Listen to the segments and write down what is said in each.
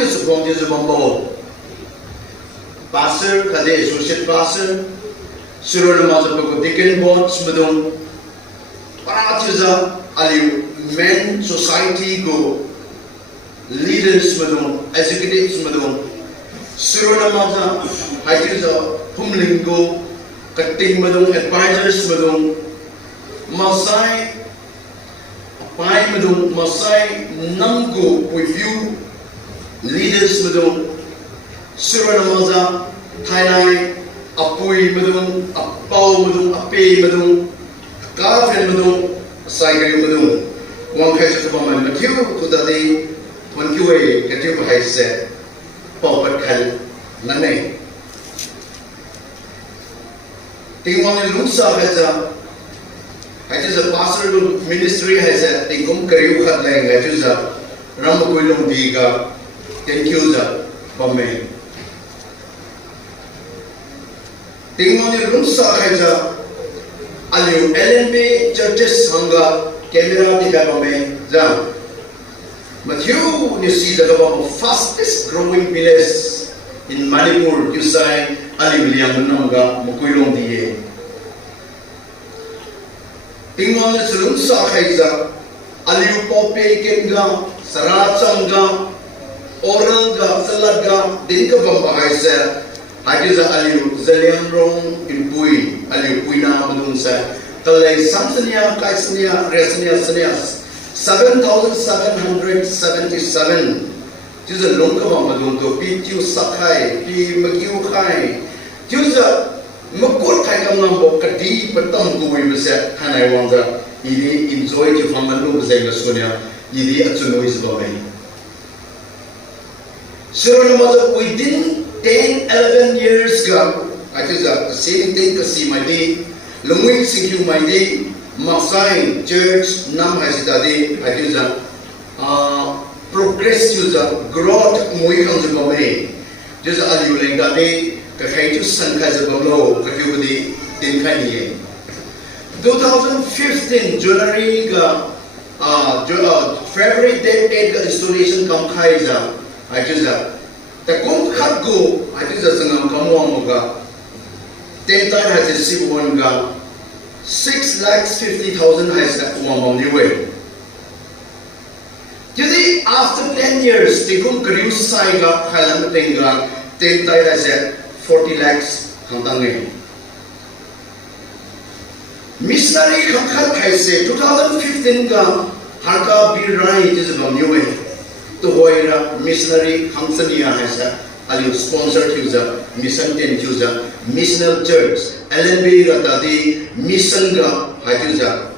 this from this bumbo. Pastor, Kade associate pastor, Surona Mazapago Deacon Board, Smadon, Paratiza, Ali Men Society go, leaders Smadon, executives Smadon, Surona Maza, Hatiza, Humlingo, Kating Madon, advisors Madon, Masai, Pai Madon, Masai, Nango with you, leaders Madon, Surana Maza, Thailand, Apui Madon, Apau Madon, Ape Madon, Garfen Madon, Saigari Madon, one catch of a man, but you to the day when you get your high set, Papa Kal, Nane. The one in Lusa has a pastoral ministry has a Tingum Kariuka language, is a Ramakulum Diga, thank you, Pame. Tingmoni Lunsa has a Aliu LNB churches Hanga, camera development, Zam. But you see the fastest growing village in Manipur, you say Ali William Nanga, Mukulong Diye. Tingmoni Lunsa has a Aliu Pope Kenga, Sarachanga, Oranga, Salaga, Dinkabamba has a Hadiza Aliu Zalianrong in Pui, Aliu Puina Madunsa, Talay Samsania, Kaisnia, Resnia Sanias, 7,777. This is a Longkava Madunto, P2 Sakai, P. Magiu Kai. This is a Makut Kaikamambo Kadi, Patam Gui Viset, Hanai Wanda, Idi enjoyed you from Manu Zagasunia, Idi Atsunois Domain. Surana within 10-11 years ago, I think the same thing to see my day. Lungwing Singhu my day, Masai Church, Nam Hasidade, I think the progress to the growth Muikam the Bome. Just as you link that day, the Haitu Sankai the Bolo, the Kubudi, Dinkani. 2015, January, February date, the installation come Kaiser, I think that. The Kum Kat go, I think that's an Kamuamuga. 10 times has received one gun. 6,50,000 has that one on the way. You see, after 10 years, the Kum Krius Saiga, Highland Tenga, 10 times has 40 lakhs. Missionary Kamkat Kaise, 2015 gun, Harka Birai is on the way. To Hoira missionary Hamsania has a sponsored user, mission 10 user, missional church, LNB Ratadi, Missanga Hajuza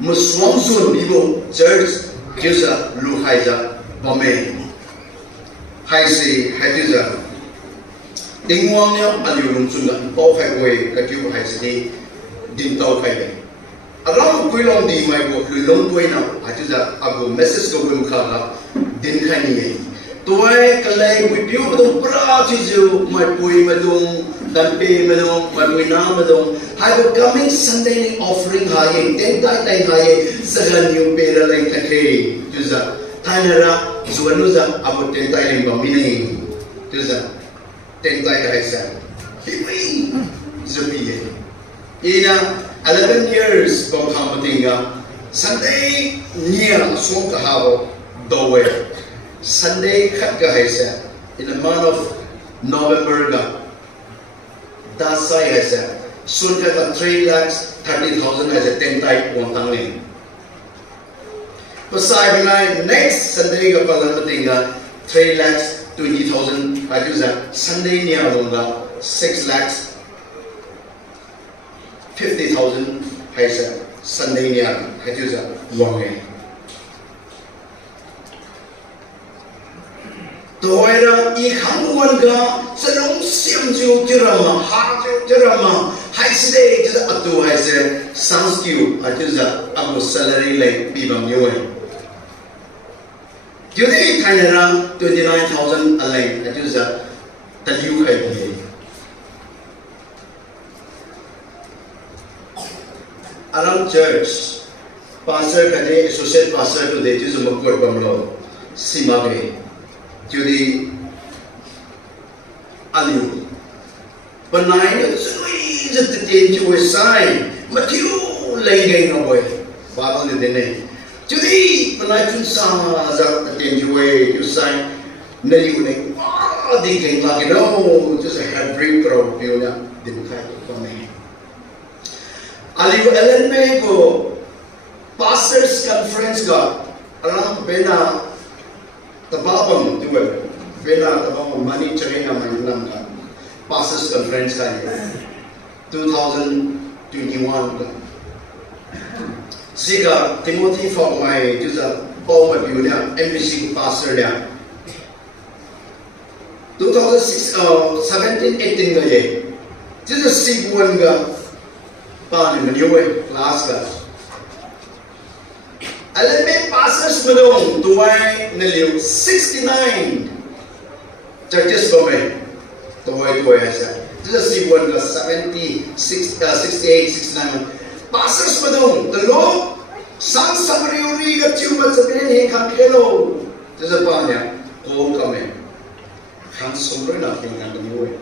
Muswamsun Bibo Church, Jusa Luhaiza, Bome Haisi Hajuza Dingwanya Alium Sunda, Bofai, Katu Haisi, Dintau Kai. Around Quilon di my book, Long Puena, I just a message to Wimkala, Dinkani. Toy Kalay with you, the Pratizu, my Puimadum, Dampe Madum, my Winamadum. I will coming Sunday offering high, 10 tight high, 7 new pera like a hay, Juza, Tanera, Zuanuza, about 10 tight Bamini, Juza, 10 tight high said. Zubi. Ina 11 years from Hamatinga, Sunday near Swamkahavo, Dowe, Sunday Katgahaisa, in the month of November, Dasai has a Sunka 3,30,000 has a 10 type 1 tongue. Pasai next Sunday of Palamatinga, 3,20,000, I use that Sunday near Longa, 6,50,000 has a Sunday near Hatuza long. Toira I Hamuanga, Salom Siamju Tirama, Harjo Tirama, High State to the Atu has a Sanskiu, Hatuza, Abu salary like Bibam Yue. Today, kind of around 29,000 a lane, Hatuza, the UK. Around church, pastor kade associate pastor to the Jesu Makor Bamlo. Simage, Judy Anu. Benign, it's the dangerous sign. Matthew laying away. Bible in the name. Judy, benign sounds up the danger way. You sign. Nelly, oh, they came like it. Oh, just a head breaker of Biola. Didn't fight for me. Aliu Ellen Mego, Pastors Conference got around Bena. Tababang do it. Bena tababang money China Mananga. Pastors Conference 2021. Sika Timothy for my just a Paul Mabulia, MBC pastor there. 2017, 18 ga ye. Just a sick one ga. Pan in the new way, class ga. Alame pastors madong tuwai naliw 69 churches for me. Tuwai asa. Just a sick one ga 68, 69. Pastors madong the Lord sang samriuri ga tuba sa pinhin kakelo. Just a pan ya. Ko kami. Kan sombre na tingnan the new way.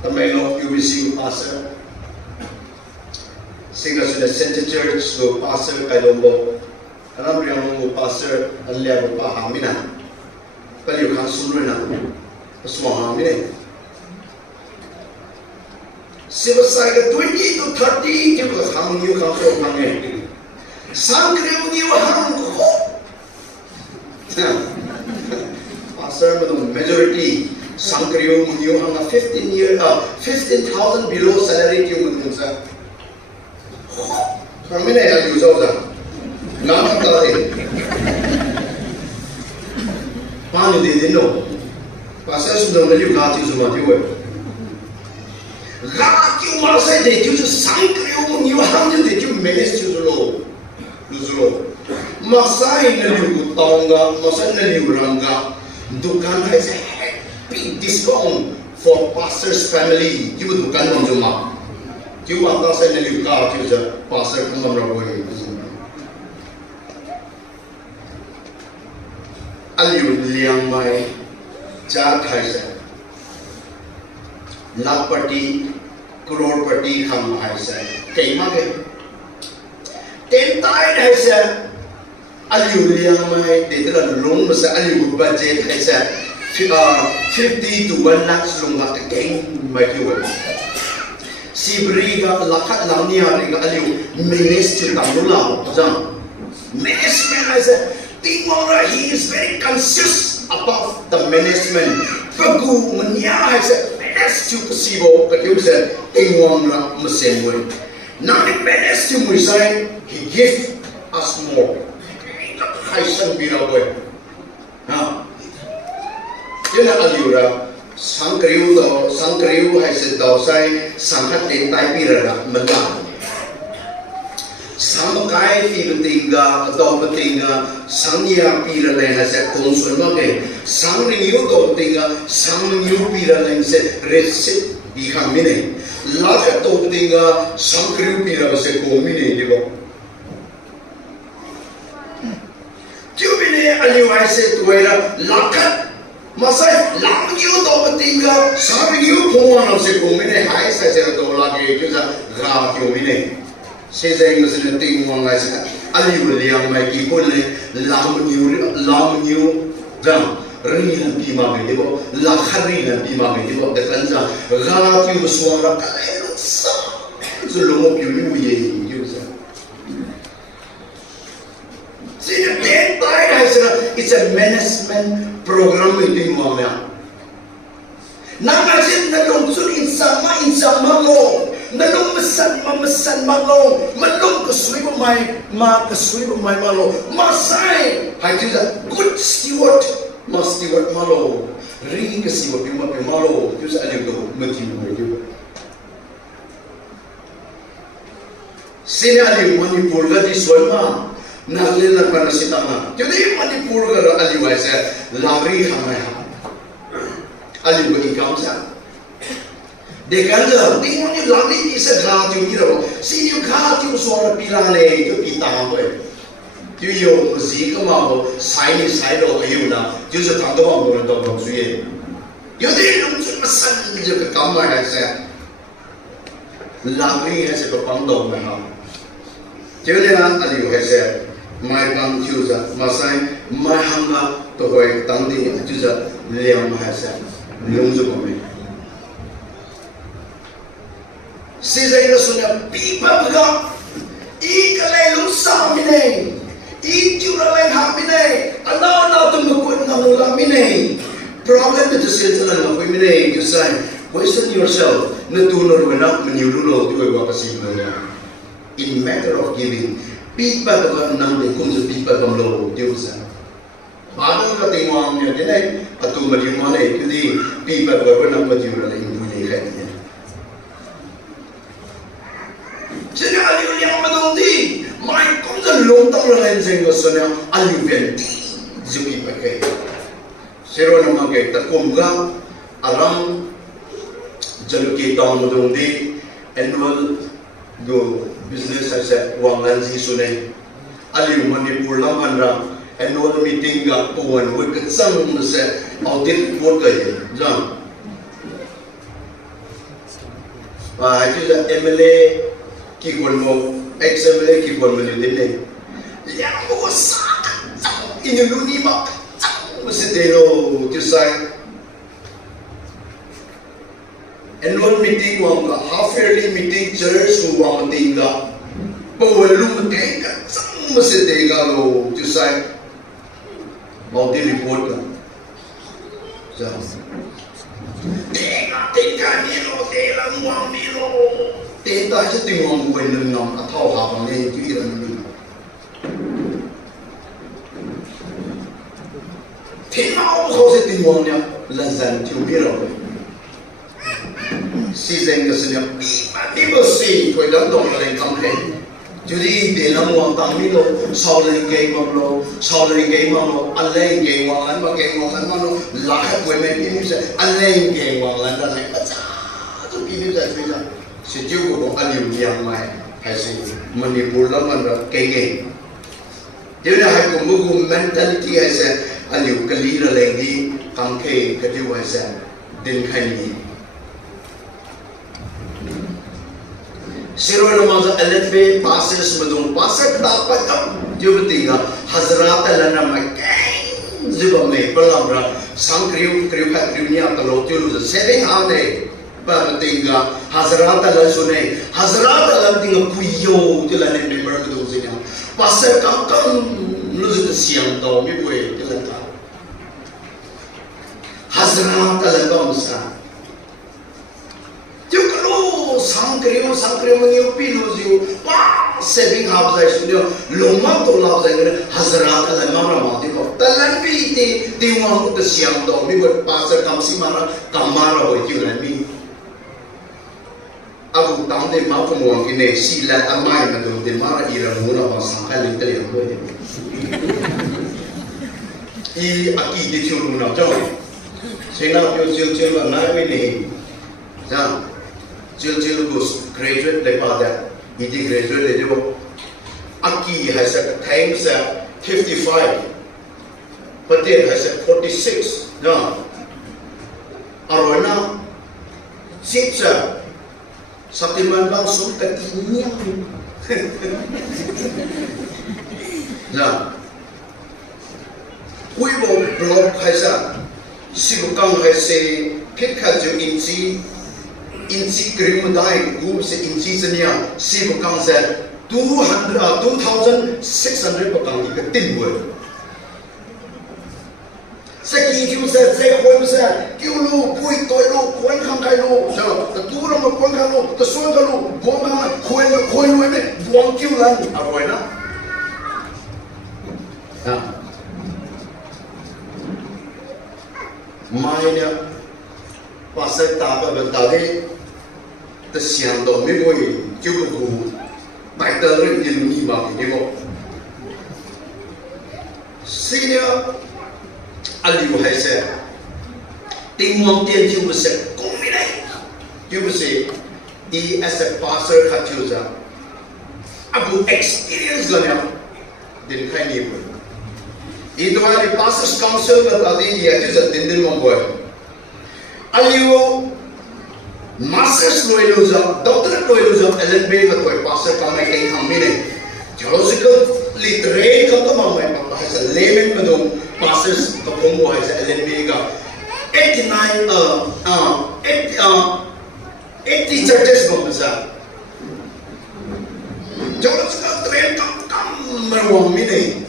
The main of UBC pastor, singers in the Center Church, go pastor Kailombo, and I'm young pastor and level Pahamina. But you can't soon run a small harmony. Civil side 20 to 30, you will hang you come from Hanging. Some crew you hang. Pastor, the majority. Sankriyo Munyo ang 15,000 below salary tiyo mo sa. Kami na yung usaw sa. Naman tayo. Paano din no? Pasal sudah melihat gati semua tiyo. Gati umasa de tiyo Sankriyo Munyo ang tiyo menes tiyo lo. Masay na liyo tongga, masay na liyo rangga. Dukan ay sa big discount for pastor's family. You would can on Juma. You want to send a new car to the pastor from the way. Aliu Liang Mai Jat Haisa Lapati Kurorpati Ham Haisa Kaimage Tentai Haisa Aliu Liang Mai they did a long Aliu budget Haisa 50 to 1 lakh lunga ka keng makiwa. Sibriga lakat lang niya riga aliw ministry tamula jang. Management is a Timora, he is very conscious about the management. Pagku manya is a ministry kasibo kakiw sa Timora masenwe. Now the ministry mo say he give us more. Kaisan birawe. Ha. Yun ang aliura, sangkriyo ay sa daw sa'y sangkat din tayo pirara, malang. Samakay pibatinga, daw batinga, sangya pirala na sa konsul magay. Sangriyo daw batinga, sangyo pirala na sa receipt bihamine. Lahat daw batinga, sangkriyo pirala sa komine, di ba? Tiyo bine aliwa ay sa tuwera, lakat Masai lang you to batinga sabi you puwan ang sikumine hai sa sila to lagi kita gra kumine sisa yung sila tingwang ay sa aliw liyang may kipon lang you jam rin ang pimami di ba lakari ang pimami di ba dekan sa gra yung suara kalay sa zulong yung yung sa sila tayo it's a management program meeting mamaya. Nangasin nalong sun insama lo, nalong masan malo, malong kasui may malo, masay. Hay tisa good steward, mas steward malo, ring kasiwa pima malo, tisa aliw do meeting mo ito. Sina aliw Manipur gati swalma. Naglilak pa na si Tama. Jadi Manipur ka na aliway sa lari hamay ha. Aliw ka ikaw sa. Dekala, tingnan niyo lari isa gati yung giraw. Sino gati yung suara pilane yung kita mo eh. 就有几个嘛，晒你晒到没有呢，就是他都往我们当中去。有的人这么深这个干嘛还是，哪里还是个帮到的哈。就这样，那里还是买帮就是马上买行啊，都会当地就是两还是用这个没。现在一个说呢，比不个，一个来路上面呢。Itu orang kami ni, anak-anak tu mengikut dengan kami ni. Problem itu silsilah kami ni. You say, question yourself. Natulur nak menyuruh tu apa sih sebenarnya? In matter of giving, people akan nang dekung se people kamlo tu say. Badan ka tingwang ni ni, atu menyuruh ni. Jadi people akan nang menyuruh ni ini kan. Jadi alih yang menunggu. Mai cũng rất long tao lên trên cái sân này, anh viên đi, giúp đi phải cái, sau đó nó cái ta cùng ga, alam, jadi kita orang mendung di annual go business asset wang lanji sunai, alih mana pulang anda annual meeting ga puan, we kecang masa audit report gaya, jam, itu je MLA kikon mo. XMLA ki kon mene dene yang mo sa ini luni ma mesti delo tu sai annual meeting wang ka half yearly meeting church wang tinga powalum te ka mesti dega lo tu sai audit report ka ja tega ni lo telang wang ni lo Tên ta sẽ tìm hoàng quyền lưng nòng ở thao hạ bằng nghe chứ là mình thế nào họ sẽ tìm hoàng nhá là dần chưa biết rồi si dành cái sự nhập đi bớt si thôi đón đồng là lên tâm thế chứ đi để làm hoàng tăng mi lô sau lên gây mong lô sau lên gây mong lô anh lên gây hoàng lắm mà gây hoàng lắm mà nó là hết quyền mình như thế anh lên gây hoàng lắm là lại bắt cha tôi kia như vậy bây giờ sejauh itu alim yang mai, hasil manipulasi mana kenge. Jadi hai kumbu mentality hasil alim kelira lagi kangke kerja hasil din kini. Siapa nama tu LFA passes madung passet dapat tak? Jauh tiga Hazrat Allah nama keng juga mai pelamra sangkriu kat dunia kalau tu sering ada. Tinggal Hazrat Allah sunai, Hazrat Allah tinggal puyo jalan ni berapa tu sini. Pasal kangkang lu siang tahu ni boleh jalan tak. Hazrat Allah bangsa. Jauh kalau sangkriu mengiupi lu jauh, wah saving house saya lomang tu lah saya Hazrat Allah mana mati kau. Talan pi ti wang tu siang tahu ni boleh pasal kamsi mana kamara boleh jalan ni. Aku tahu deh mau kemuang kini sila amai macam tu marah ira mula pasang kali terlihat boleh. I aki di cium mula jauh. Sena cium lah naik ni. Jam cium gus graduate daripada ini graduate dia tu. Aki hasil time saya 55, Patel hasil 46. Jam. Arwana sipsa. Saktiman bang sultan ini ya we will block haisa sibukang haise pekha jo inci grimudai group se inci senia sibukang se 2600 bakang di timur Seki tu saya kau saya kiulu pui toilu kuan kang kailu so the two orang kuan kalu the suan kalu buang kang kuan ini buang kiulan apa ina mainnya pasal tapa bertali tersiang dom ni boleh cukup title ni ni bagi ni kok senior Aliu hai se ting mong tian ju bu se kong mi lai ju bu se I as a pastor khat ju za abu experience la nya din khai ni bu I do I pastors council ka tadi ya ju sa din mo boy aliwo masters loyal za doctor loyal za LLB ka toy pastor ka mai kai hamine theological literate ka to mai pa sa layman ma dong pastors ka pong boy sa LLB ka 80 churches mo sa theological trend kam marwang mine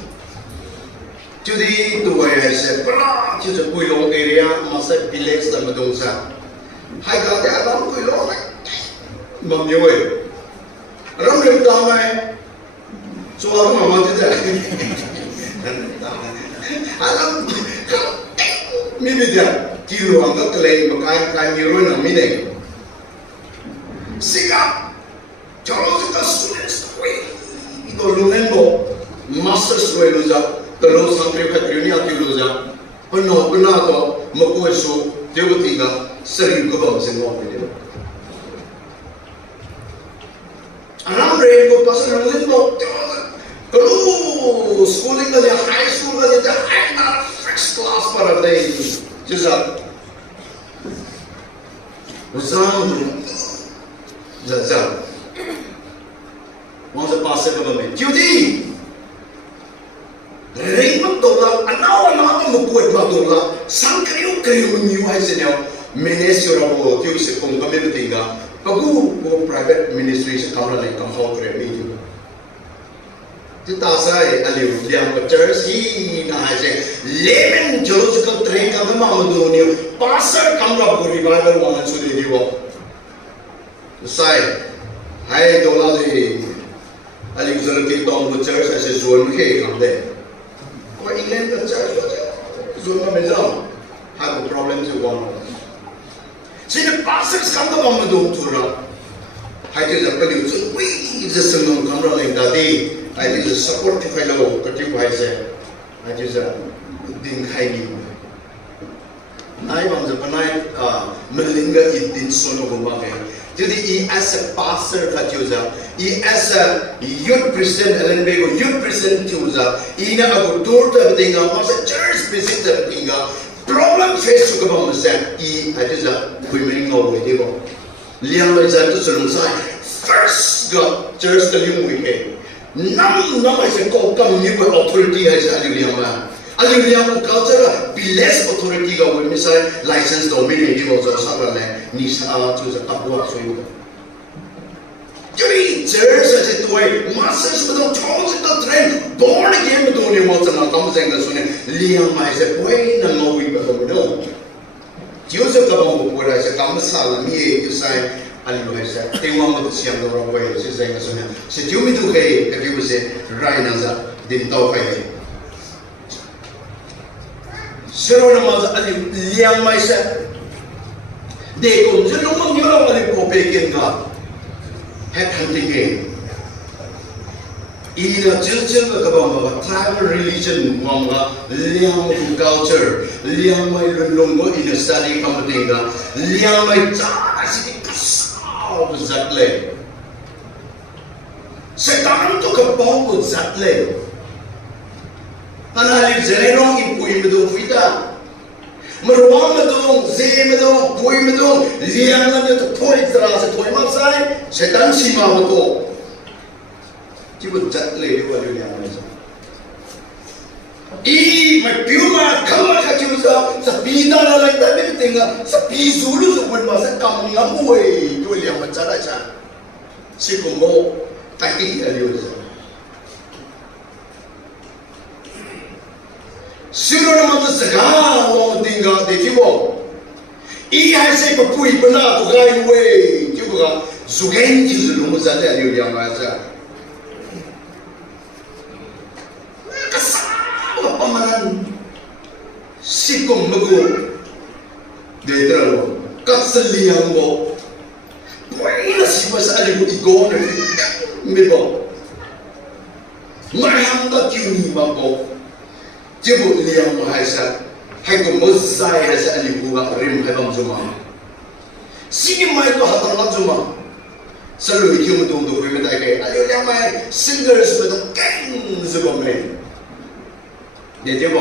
Jadi tu ayah saya pernah jadi pulau area masa village dan bedongsa. Hai kata alam pulau ni, mamnyoi. Alam ni tamai, soal mama tidak. Alam mimi dia kilo angkat kelai makan kain miru na mine. Sika, kalau kita students tu, itu lunen bo, masters tu luza. Kalau sampai ke dunia teologi, benar tu makoi so teologi ga sering kebab semua benda. Anak mereka pasal orang itu kalau schooling aja high school aja high first class para day, jadi Zam, masa pasal kebab, jadi Raymond dola, anak membuat dola, sang kriu menyuai senyap, manage orang bawa, tiup sekong kami bertinggal, bagu private ministry sekarang lagi kampung kerja itu. Kita saya aliu yang church ini nah je, lemon theological train kami mahu dunia, pasar kami revival wangan sudah diwa. Saya, hai dola di aliu jalan kita orang church saya zone ke kami. Kalau England kan church zona mezam, have problem to one. Sini pastors kan tu mahu dong turun. Hai tu jadi perlu tu, wih, itu semua kamera lain tadi. Hai tu support fellow kerja hai saya. Hai tu jadi din hai ni. Nai bang sebenarnya melingga idin sono gumba ke. Jadi as a pastor katiuza, as a youth president LNB youth president katiuza, ina aku turut bertinggal masa church president bertinggal problem face juga bang masa katiuza women ngau ini bang, liang macam tu sebelum saya first got church kali mungkin, nam macam kau kamu ni buat authority hai saya liang mana. Alim yang culture bilas authority ka we misal license domain ni bo so sabra le ni sa chu sa tapwa so yu jadi church sa toy masters with theological trend born again with only what na kam seng so ne liang mai se poi na ngoi ba ko no Joseph ka bang ko ra sa kam sa la mi yu sai alim lo sa tewang mo siam do ra we se seng so ne se ju mi tu ke ke bi se rai na sa din tau kai Seron nama alim liang mai sa dekon jenuh menyorong alim kopekin ka head hunting ke ina jil ka bang tribal religion manga liang culture liang mai lulungo ina study kamating ka liang mai cha sini kasau zatle sekarang tu ka bau zatle Anak jenero ipui medong fita, meruang medong, ze medong, pui medong, liang lagi tu toy terasa toy maksai, setan sima betul. Cuma jatle di bawah liang macam. Piuma kamar kacau sah, sepida lalai tapi tinggal, sepi zulu sebut masa kamu ngamui, tu liang macam aja. Si kumbo takik dia macam. Sino naman sa saka ang tinggal di kibo. Iya sa ipapui pala to gay way. Kibo ka sugen kizo mo sa dali yung masa. Kasama pamanan sikong mago. Detro katsaliang mo. Buena si masa alibu igon. Mibo. Mahanga kiuni mabo. Jebuk liang mahasiswa, hai ko mozai hasa alibuga rim hai bang juma. Sini mai to hatang lat juma. Selalu ikiu mudung do kami tak kaya. Aliu liang mai singers betul keng zebame. 你对不？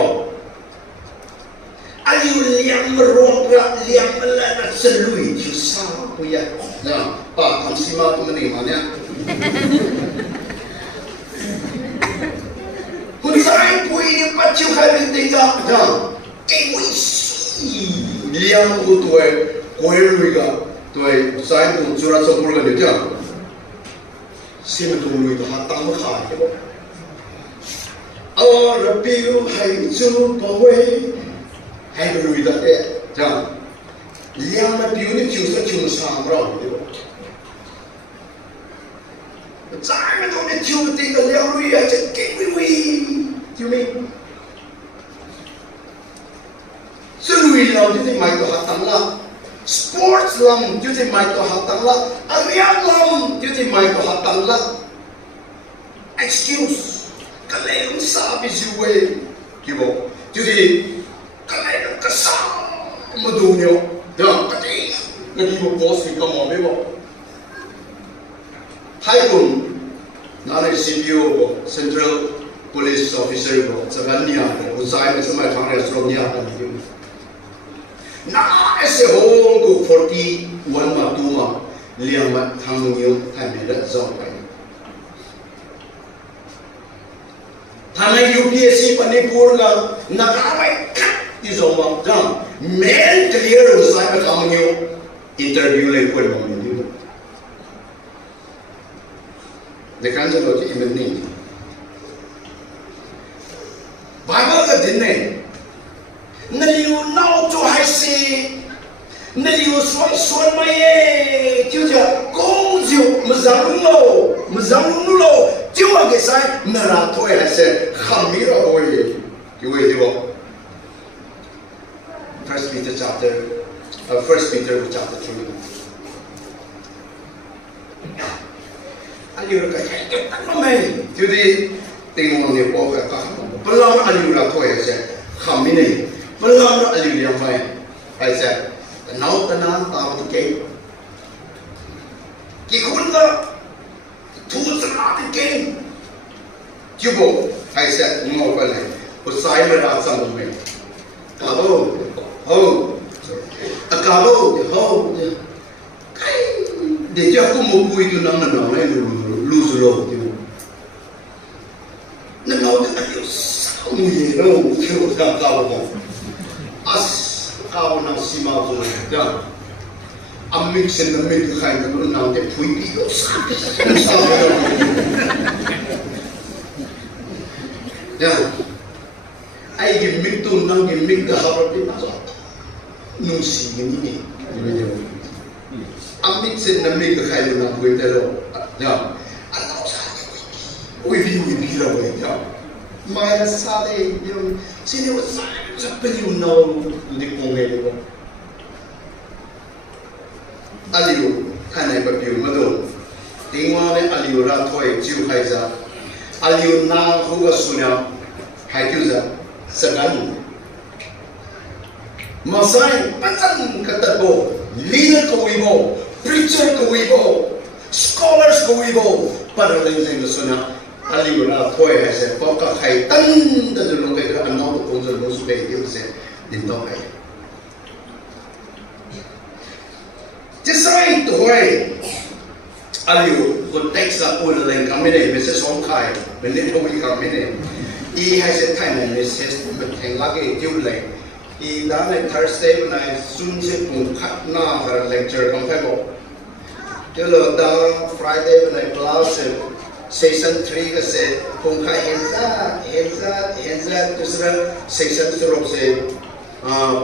哎呦，两个罗个，两个来了，真累就啥不呀？啊，把东西嘛，我们领嘛呢？我再不一定把酒还没得着，啊，给我洗，两个对，过累个，对，再不做了做不了就这样，什么都累的还当不下去不？我表还做不会。还不如一个哎，这样，两个表的就是就上不了的，咱们都得就这个两类啊，这给为就没，这类了就得买到下当了 ，sports 啦就得买到下当了，啊两啦就得买到下当了 ，excuse， 个来用啥必须为，对不？就是。来个啥么都有，对吧？那你个 boss 干嘛没有？海军那里 CPO Central Police Officer 个，这个年的，我在那什么行业做年的那个，那时候个41嘛2嘛2万航空员还没得招牌。他们 UPSC 本地部个那个还ဒီဆုံးမှာကြောင့် main clear ကိုစိုက်မကောင်းမျိုး interview လေးဖွင့်လို့မျိုးဒီကနေ့တော့ဒီမင်းနေဘာမှကတင်နေနေယူနောက်တော့ဟိုက်စီနေယူဆွမ်းမရဲ့ကျူကြကုန်းကျူမဇန်လို့ကျူအကဆိုင်နရာထွေးဟဲ့ခမီရောဝေးဒီဝေးဒီဘောFirst Peter chapter 3. Aliura kaya tanpa main. Jadi tengok ni pokok kah. Pelam aliura tu ya saya. Kami ni pelam aliura yang main. Saya tenau tenang tahu tikai. Kikun ka tu tenang tikai. Cuba saya ngau pelai. Usai merasa main. Acabou, de já como cuido não é luz logo não eu sou mulher não eu já acabo as acabo não se mal já a mix na meio do caio não tem cuido eu sabe já aí que mito não que mito harap din ako nung sige ni amit sin na may kakayo na kwenta lo ya ano sa uy bila ya may nasali yung sino sa piliw na hindi kong ngayon aliyo kanay papiyo madon tingwa na aliyo ratoy jiw kaysa aliyo na huga sunya hakyuza segan Masai panjang ketebo, leader kewibo, preacher kewibo, scholars kewibo, pada lengkeng kesana, aliura koi hese, poka kai tan dan dulu kai anak tu konser musuh kai dia hese, dinto kai. Jisai tu kai, aliu konteks la ul lengkang ini, mesti song kai, mesti koi kami ini, I hese kai ni mesti berteng lagi diuleng. I dana Thursday na sunse kung kat na para lecture kung febo. Jelo da Friday na class session 3 kasi kung ka henza tusra session surok se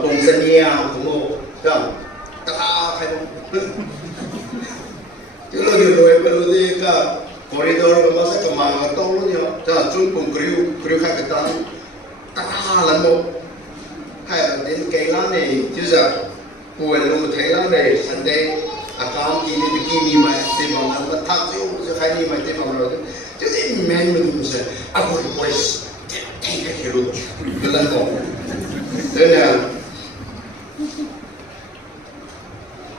kung sania kumo kam ta kayo. Jelo pero de ka corridor ko sa kamanga tolo niya. Ta sun kung kriu ka katan ta lan mo hay đến cái lá này chứ giờ buổi luôn thấy lá này sẵn đây account kini bikini mà tìm bằng anh ta thắc chứ khai đi mà tìm bằng rồi chứ gì men mình sẽ aku request take cái hero cái lần đó thế là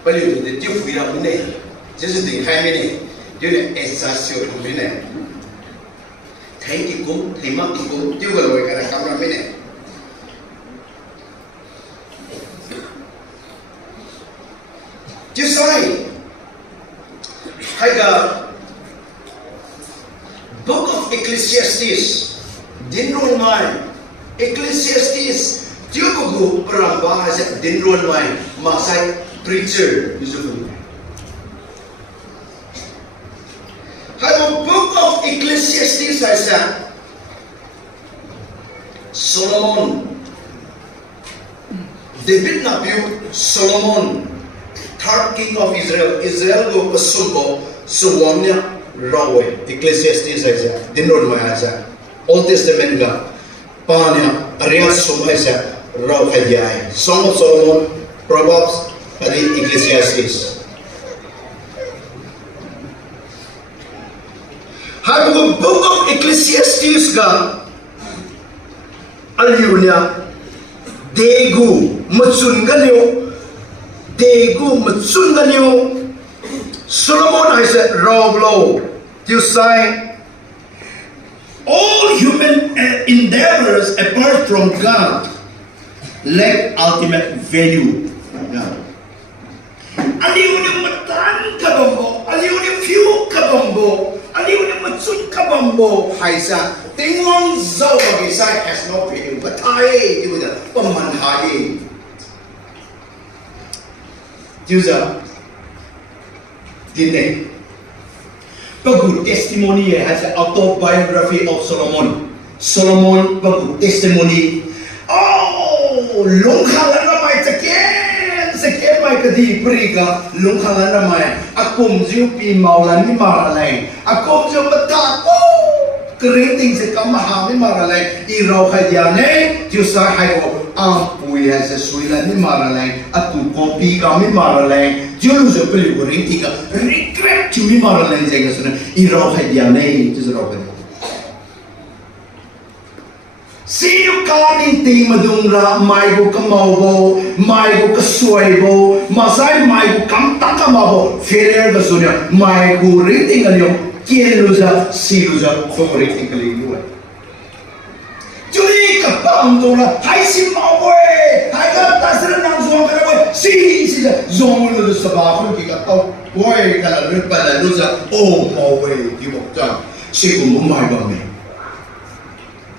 bây giờ thì tiêu phí là vấn đề chứ sự tình hai mươi này chứ là exhaustion của cái này thấy cái cúng thì mắc cái cúng chứ vừa rồi cái là camera mấy này dinron mai Ecclesiastes Tiubugu perambah sa dinron mai masai preacher yusufu. Have a book of Ecclesiastes sa Solomon David Nabiu Solomon third king of Israel go pasumbo suwamnya rawe Ecclesiastes sa dinron mai sa Old Testament ga panya Arias sumay sa raw kayay Song of Solomon Proverbs adi Ecclesiastes have a book of Ecclesiastes ga alyunya degu matsun ganyo Solomon has a raw blow you say all human endeavors apart from God lack ultimate value. Aliw ni matan kabambo, aliw ni few kabambo, aliw ni matsun kabambo. Haisa tingong zau bagi saya has no value. Batai itu dah pemanhai. Juza, dine. Bagus testimony has an autobiography of Solomon. Solomon bagus testimony. Oh, lungkalan ramai sekian mai kadi periga lungkalan ramai. Akum ziu pi maulan ni maralai. Akum ziu betako keriting sekamah ni maralai. Irau kajiane jusa hayo ampui has a suilan ni maralai. Atu kopi kami maralai. Julu sepeli goreng tiga regret cumi maralai jaga sana. Irau kajiane jusa rokan. Sino kaning ting madungra mai go kamaubo mai go kasuaibo masai mai go kamta kamabo failure ga sunya mai go rating alyo kien luza si luza for rating kali luai juri kapam dora hai si mawe hai ga tasra nang zong kara si zong lu sabah ki ka to boy kala ripala luza oh mawe di bokta si ko mai ba me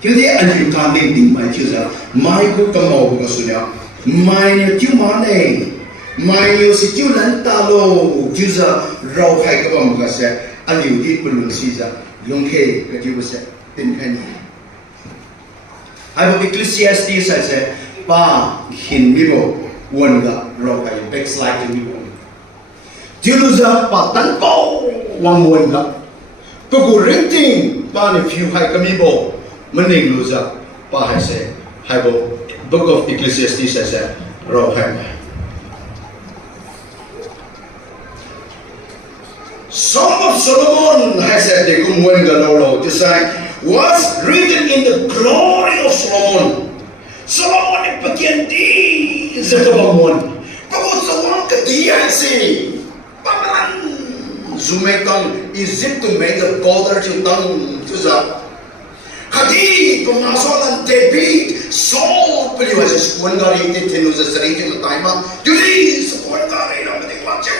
Jadi anjing kambing ting mai cuza, mai ko kamau ko sunya, mai ne tiu mane, mai yo si tiu lan talo cuza rau kai ko bam ka se, anjing di pelung siza, longke ka tiu se, tin kani. Ai Ecclesiastes sa pa hin mibo wonga rau kai backslide ni bo. Juza pa tan ko wang wonga. Ko ko renting pa ne few kai kamibo. Mening luza pa hase haibo book of Ecclesiastes hase raw hai Song of Solomon hase de kumwen galolo to say was written in the glory of Solomon. Solomon ni bagian di zakabamon pagod sa wang kadi hase pamalan zumekan Egypt to make the border to tang to za Kadi pemasolan David Saul beliau aja sepuan gari ini tenu sesering di mataima jadi sepuan gari nama di macam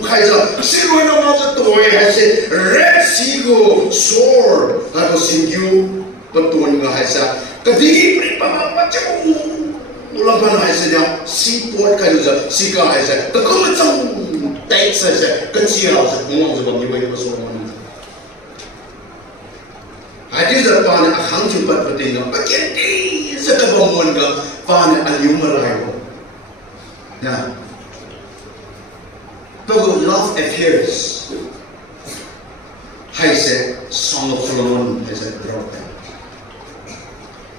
kaisa siru nama tu toy hase red sigo sword atau singyu betul nggak hasa kadi beri pamang macam ulapan hase yang si port kaisa si kah hase tekuk macam teks hase kecil hase ngomong sebab ni banyak masalah Hadis depan akhang jumpa penting bagian di sekabongan ke pan alyumarai. Nah, bagus love affairs. Hai se Song of Solomon hai se berapa.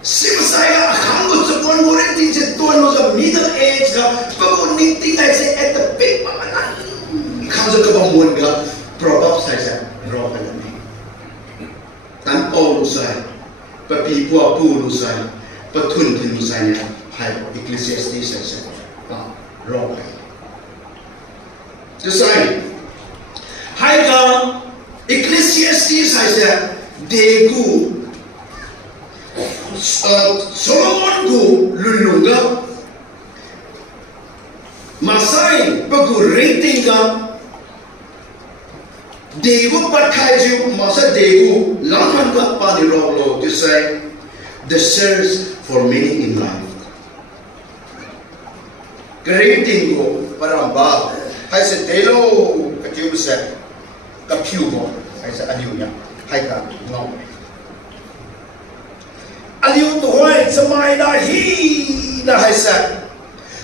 Sim saya akhang jumpa orang tinggi tuan masa middle age ke bagus tinggi hai se at the peak pamalan. Akhang sekabongan ke Proverbs hai se berapa. Tan Paul usai, papi buah pu usai, patun tin usainya, hai Ecclesiastes saja, rokai. Usai, hai ka Ecclesiastes saja, degu, Solomon ku lulunga, masai bagu rating ka, Dewu Bakaju Masa Dewu Lampan Pani Rolo to say the search for meaning in life. Greeting go Paramba. I said Delo Katu said Kapubo. I said Anuya. Haika no. Aliu to white Samai na he na I said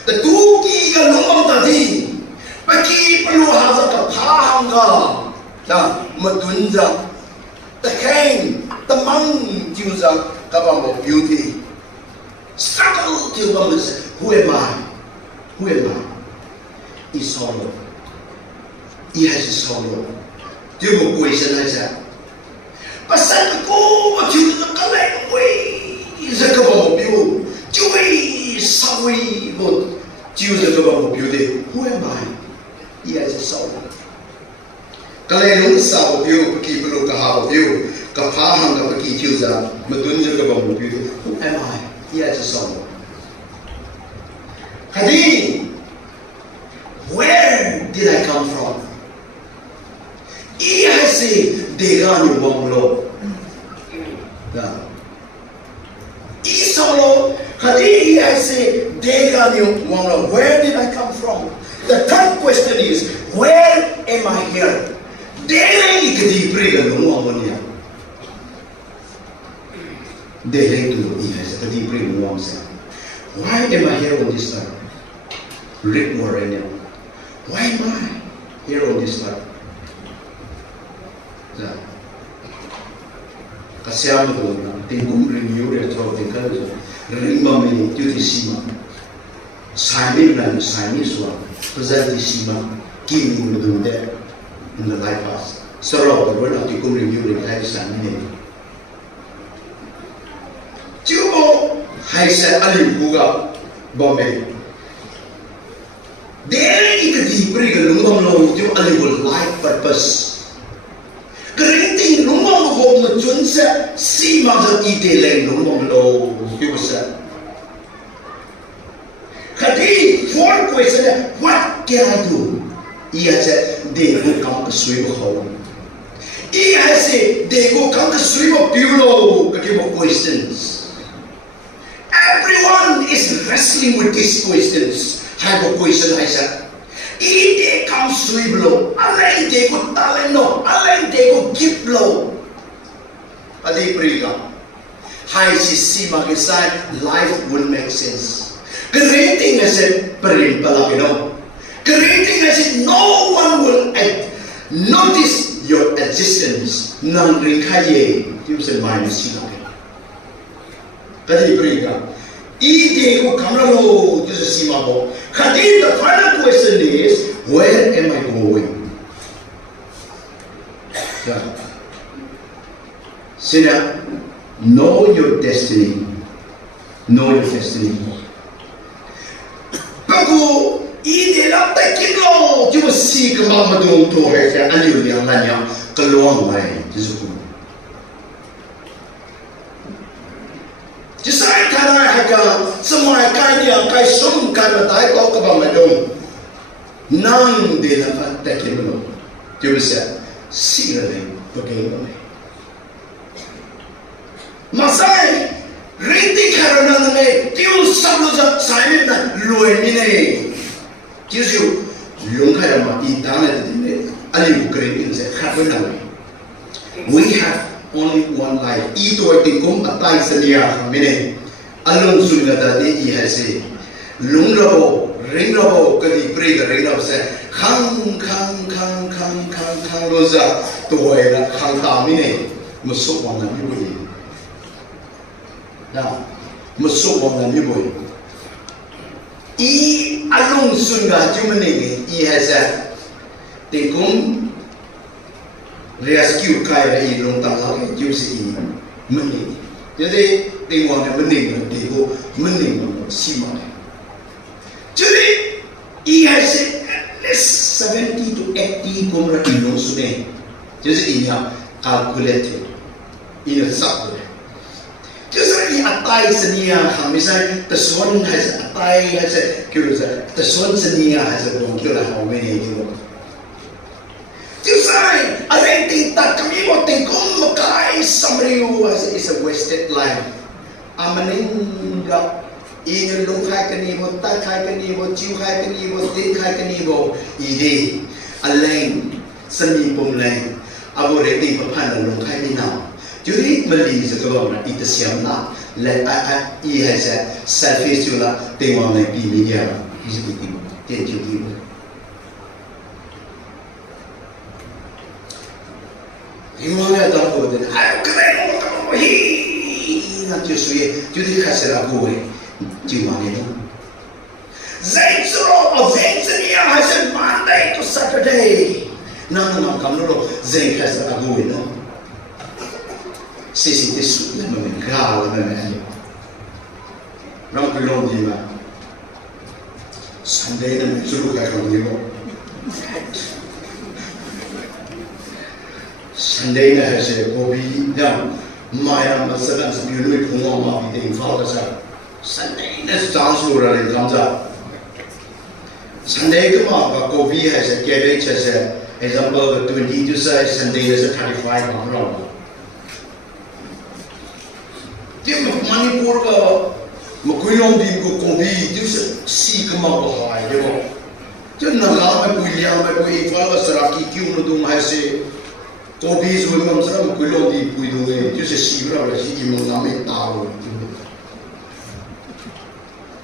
the two key along the tea. Paki Palu has a Pahanga. Na Madunza, the king, the monk, Juza, Kabamo beauty. Struggle to balance. Who am I? Who am I? Is sorrow. He has a sorrow. Do you know question I said? But Santa go, but you the collect way. Is a Kabamo beauty. Joey, sorry, but Juza Kabamo beauty. Who am I? He has a sorrow. Kalay sao view, keep a look how view, Kapahang of the key user, Madunja Gabam view. Who am I? He has a song. Hadi, where did I come from? He has a Degani Wonglo. Isolo, Hadi, he has a Degani Wonglo. Where did I come from? The third question is, where am I here? They could bring a long one here. They hate to yes, but he bring one set. Why am I here on this earth? Rick Moreno. Why am I here on this earth? Kasiam ko na tingkum renew re tro tingkal jo. Rimba me duty sima. Signing na signing swa. Present sima. Kimi mo there. In the life path. So, the word of the good review in life is name. Jubo, I said, Ali Buga, Bombay. There you could bring a long to Ali life purpose. Greeting Lumon home Junsa, see mother eating Lumon low, you said. Kadi, fourth question, what can I do? He has said, they will come to sweep home. He has said, they will come to sweep of bureau, to give questions. Everyone is wrestling with these questions. Have a question, I said. If they come sweep low, align they could talent no, align they could give low. Adi Priga. High see Magisai, life will make sense. Creating as a Parim Palagino. Creating as if no one will notice your existence. Nang ringkaye, you say minus sinoke. Kadi bringa. Ide ko kamralo, this is simabo. Kadi, the final question is, where am I going? Sina, know your destiny. Know your destiny. Bago. Ini lah tekino, cuma si kemana dong tu saya anu yang lainnya keluar mai, jadi saya kena harga semua kaya kaya sungkan betai kau kemana dong, nang di dapat tekino, cuma saya si lagi bagaimana? Masai, rintik karena ni, tiun sabloja saya ni luar ni. Just you, Lunkarama, Idana, Ali Ukraine, we have only one life. Ito ay tingkong atay sa niya, mine. Along sunada di has a lungrabo, ringrabo, kadi prega, ringrabo sa kang rosa, tuway na kang mine. Masukwang na niboy. Now, masukwang na niboy. I along sunga jumani I has a tekung rescue kaya I long tanglang juicy money. Jadi they want a money they go money sima. Jadi I has at least 70 to 80 kumra ilong sune. Jadi inya calculated in a subway. Just atay sa niya, misal, the sun has atay, has a curious, the sun sa niya has a don't kill how many you. Just say, tak kami mo tingkong makai samriu is a wasted life. Amaninga inyo lung khai kanibo, tak khai kanibo, chiu khai kanibo, din khai kanibo, ide alain sani pum lain. Abo ready papan lung khai ni now. Jadi meli sa kawan ita siam na. Let I has a selfish jula tingwang lai pi media is bitin ten juki. Gimana tak kau dan ayo keren kau hi nanti suye jadi kasih aku gimana itu Zainzro Zainznia hasil Monday to Saturday nama kamu lo Zain kasih aku itu sisi tisu nama kau nama orang belum dia Sunday nama suruh kau dia Sunday na has kobi down Maya masakan sebiru kumam api ting father sa Sunday na dance ura rin kamza Sunday kuma kobi has a cabbage has a example 22 size Sunday has a 35 around Dia Manipur ka makuilong din ko kobi dia si kuma bahai dia ko dia naga mai puilia mai pui father saraki kiu no dung hai se Kopi sebelum masalah kulo di puidunge, itu sesibra lagi imam nama tahu.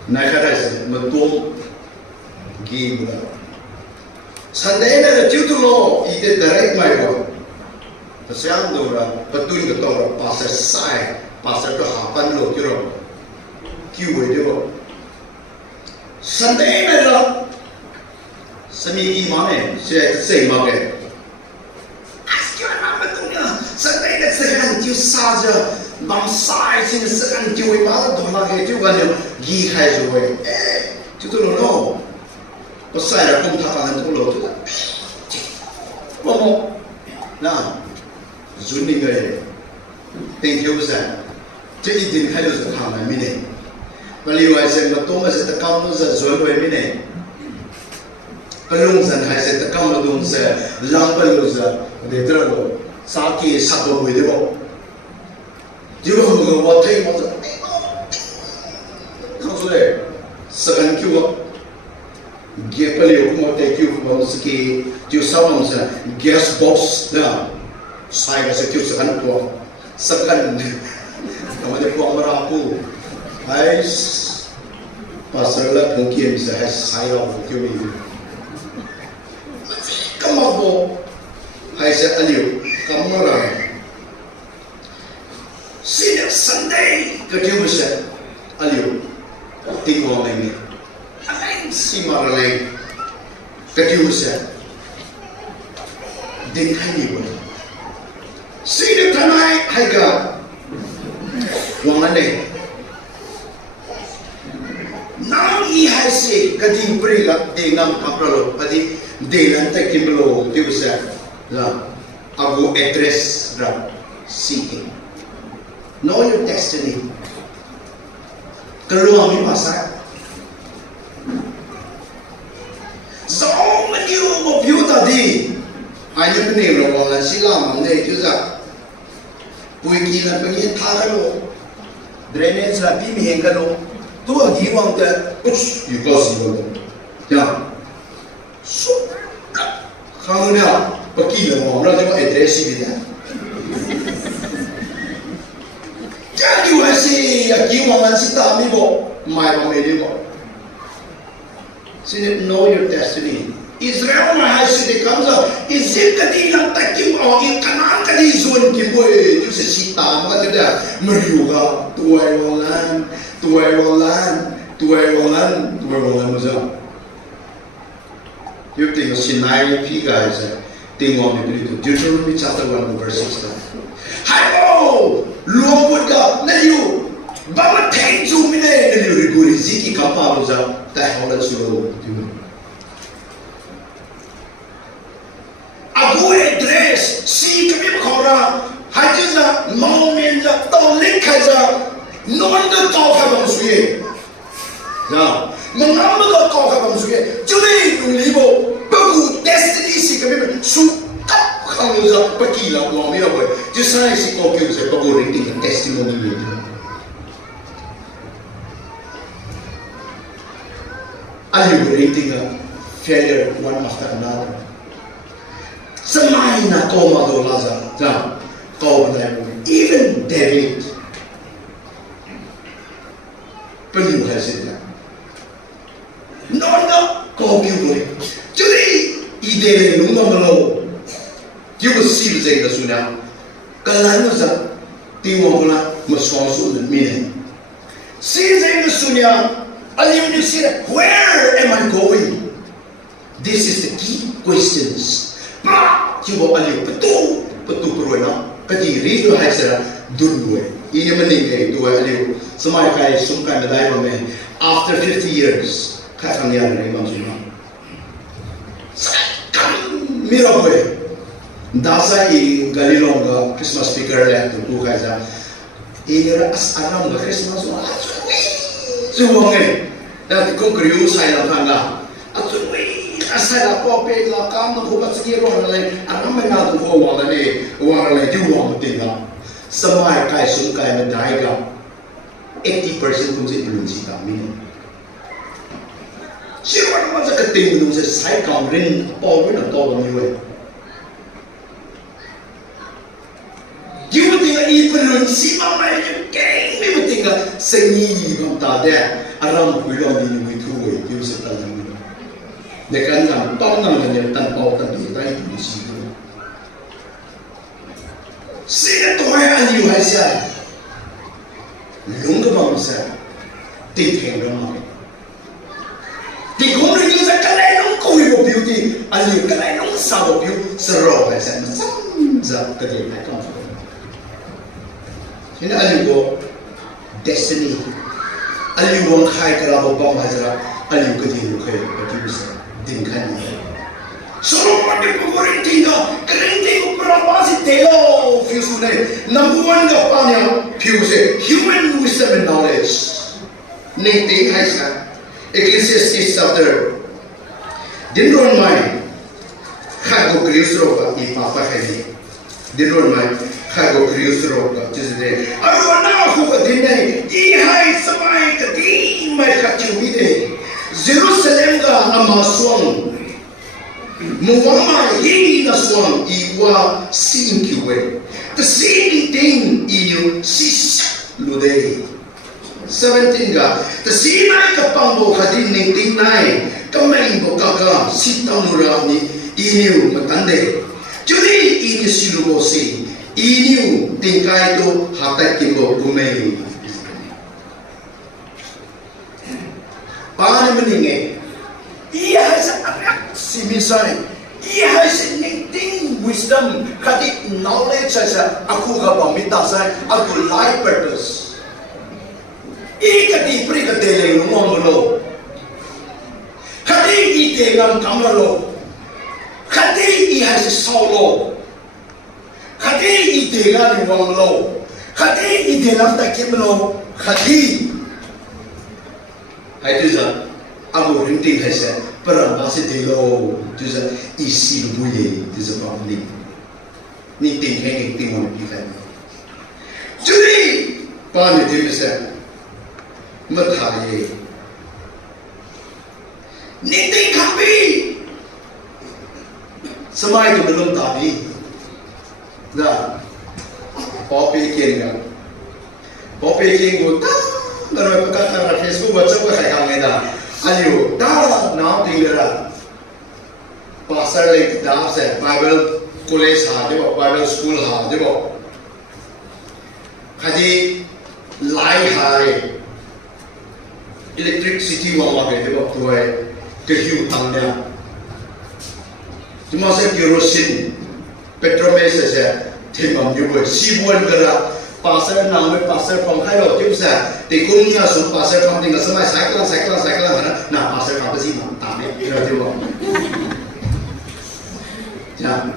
Nak ada sih, betul gila. Sunday na itu lo, ide direct mai lo. Tersiang tu orang betul kita orang pasar tu hapan lo kira, kiu itu lo. Sunday na lo, seminggu mana, saya makan. Sunday na sekarang tu saja bangsa ini sekarang tu ibarat doa itu kan yang gihai juga. Itu lo, pasal aku tak akan tu lo tu. Bomo, nah, zuni gaya, thank you besar. Jadi din kalau sekarang ini, beliau asyik betul masih tekam tu sesuai dengan ini. Pelung san hai se tekam tu se lampel tu se, dia terlalu. Saki sabo we debo. Jiwa mo wa thai mo. Khosle sakan kyu ge pale ko mo te kyu mo ski ju sawam sa gas box na sai ga se kyu sakan ko sakan amade ko amara ko ai pasarla phunki sa hai sai ra ko kyu ni kamabo hai se aliu kamara sini Sunday kerja besar aliu tinggal lagi alain si maralai kerja besar dekai ni pun sini tanai harga wangan ni nang ihasi kerja berikat dengan kapralo tadi dengan tak kimblo kerja besar lah Abu address ram seeking. Know your destiny. Keluar ni masa. Zong meniu mo view tadi. Hanya ni orang silam ni juga. Puiki na pergi thalo. Drainage la pi mi hengalo. Tu agi wang te. Ush, you go see what. Ya. So. Kamu ni pergi lah orang cuma address dia. Jadi wasi aki wangan sita mi bo, mai bo me bo. Sini know your destiny. Israel mah sini kamza, izin kadi lang takim o kanan kadi zon kimboy, tu sita maka tidak meriuga tuai wangan macam. You think Sinai pi guys. Tinggal ni itu Deuteronomy chapter 1 verse 6. Hayo, luar ka na you. Bawa tenju mine na you riguri ziki kapal uza tahola sulo. Abu address si kami khora hajiza momenza to likhaza non da to ka bang suye. Na, mengapa ka to ka bang suye? Jadi libo bagu destiny si kami suka không có bất kỳ là lòng biết đâu vậy chứ sai sẽ có kiểu sẽ có bộ rating là testimony gì anh hiểu rating là failure one after another semai na to ma do la za ja ko ba even David Pelu has it no ko kêu rồi chứ đi idea đúng không đâu chứ có xí cái gì là suy nào cái này nó sao tiêu hoàng là một số số được mình xí cái là suy nào anh you see where am I going this is the key questions chứ bộ anh yêu bắt tu rồi nó cái gì lý do hay sẽ đun đuổi ý như mình cái đuổi anh yêu sớm cái sớm cái mà đại bằng mình after 50 years khai thang nhà này bằng gì nó mira vậy dasa i galilong Christmas speaker le tu khai ra ý như là aram là Christmas nó chú không nghe là cũng kêu sai làm thằng nào asal apa lah kamu bukan sekiranya lagi, anak mana tu kau wang lagi jual tinggal, semua kai sum kai mendaika, 80% tu je belum cita minum. Siapa macam keting tu je saya kamrin, apa pun nak tahu ni weh. Dia tinggal i belum siapa macam keng, dia tinggal seni bang tak ada, aram pulang di negeri tu weh, dia setelah để cái làm to làm là tận bầu tận địa tay tụi gì thôi, xe tôi anh yêu hay sao, lúng cái bông sao, tịt thèm đó mà, thì không được như vậy cái này nó coi một biểu thì anh yêu cái này nó sao một biểu, sợ hay sao, nó sắm giờ cái gì phải không, thế nên anh yêu có destiny, anh yêu muốn khai cái là một bông hay sao, anh yêu cái gì cũng khai cái gì sao tingkan ni. Suruh pada pemberi tinggal, kerana berapa sih telo views ni, number one apa ni views human wisdom and knowledge. Ni ting hai sa, Ecclesiastes chapter. Dinron mai, khago kriusro ka ipapa hai. Dinron mai, khago kriusro ka jisne. Arwana aku kadinai, ihai samai kadin mai kacumi deh. Jerusalem ga amaswang muwama hini na swang iwa sinkiwe the same thing inyo sis lude 17 ga the same ay kapambo kadin ning tingnay kamay mo kaka sitamura ni inyo matande juli inyo silubosi inyo tingkay to hatay kimbo kumay Paano meningin? Ia has si misai. Ia has ningting wisdom, kadi knowledge sa aku ga pamita sa aku life purpose. Ika di pri ka dele ngomolo. Kadi ite ngam kamalo. Kadi i has solo. Kadi ite ngam ngomolo. Kadi ite ngam takimlo. Kadi hai tu za, aku rinting hai sa, perang bahasa delo, tu za isi buye, tu za bang ni ting hai ting mon kita. Jadi, pan itu sa, mathai, ni ting kapi, semai tu belum tapi, dah, popi kian gua Kalau kata Facebook, WhatsApp saya kami dah, ayo, dah nak tinggal, pasar lagi dah saya Bible college ada, Bible school ada, kaji light hari, electricity wala ada, tu है kehiu tangnya, cuma saya kerosene, petrol saya, timbang juga, sibuan gerak. Pasar nama pasar pangkai lo, tu saya. Tekunya sun pasar pang tinggal semai cycle mana? Nah pasar apa sih mantap ya, kira tu. Ya,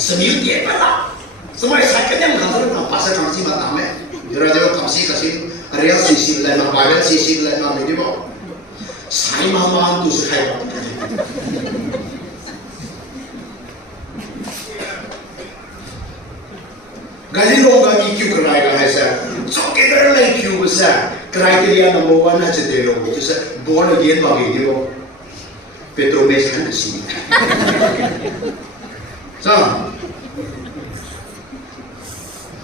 semil dia apa? Semai cycle yang kantor nah pasar apa sih mantap ya? Kira tu kasih area sisi lain, mobile sisi lain mana ni bo? Saya mama tu sekai. together like you sa criteria number 1 na chetelo just born again bagi dio Petro Mesan kasi sa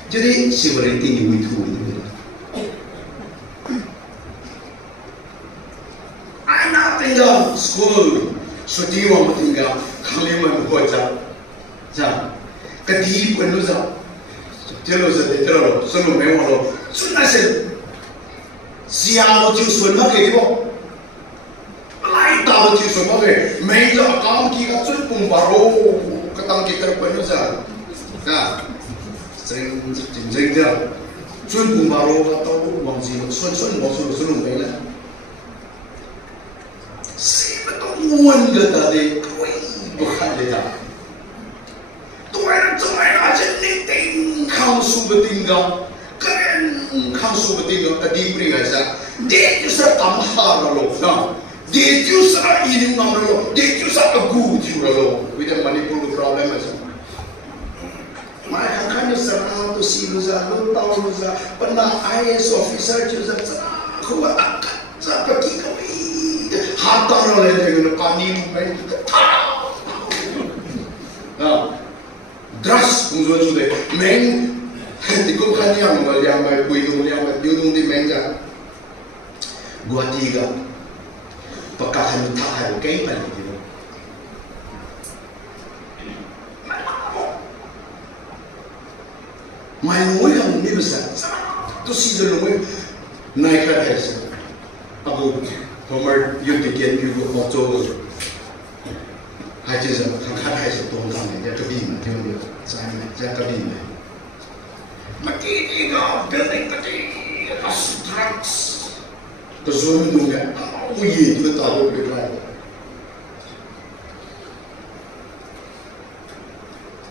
jadi sovereignty ni witu anak tinggal school suti wa tinggal kaliman baca sa kadi pun sa Telo sa telo sunu memoro sunasel siamo tiu sunma ke dibo lai ta tiu sunma ke meja akam ki ka sun pung baro katang ki ter panu sa na sering dia sun pung baro ka to wang si sun mo sunu mela si betul muan ga ta de koi bukan de ta tuan aja niting kau subetingga keren kau subetingga tadi beri aja dia justru tamhar lo na dia justru ini ngamlo dia justru aku juga lo kita manipul problem aja mereka kan serah tu si luza lo tahu luza pernah IAS officer juga serah kuat angkat seperti kami harta lo dengan kanin nah Dras kung sude meng di ko kanya mo liang mai puidong liang mai yudong di menga gua tiga pagkakan tahay kay palit dito mai mo yang ni besa to si de lo nai ka es abu former youth again you go to hai chứ giờ thằng khác hay sẽ tốn thằng này ra cái gì mà theo được sai này ra cái gì này mà cái đó building cái constructs the zone đúng cái cái gì chúng ta tạo được lại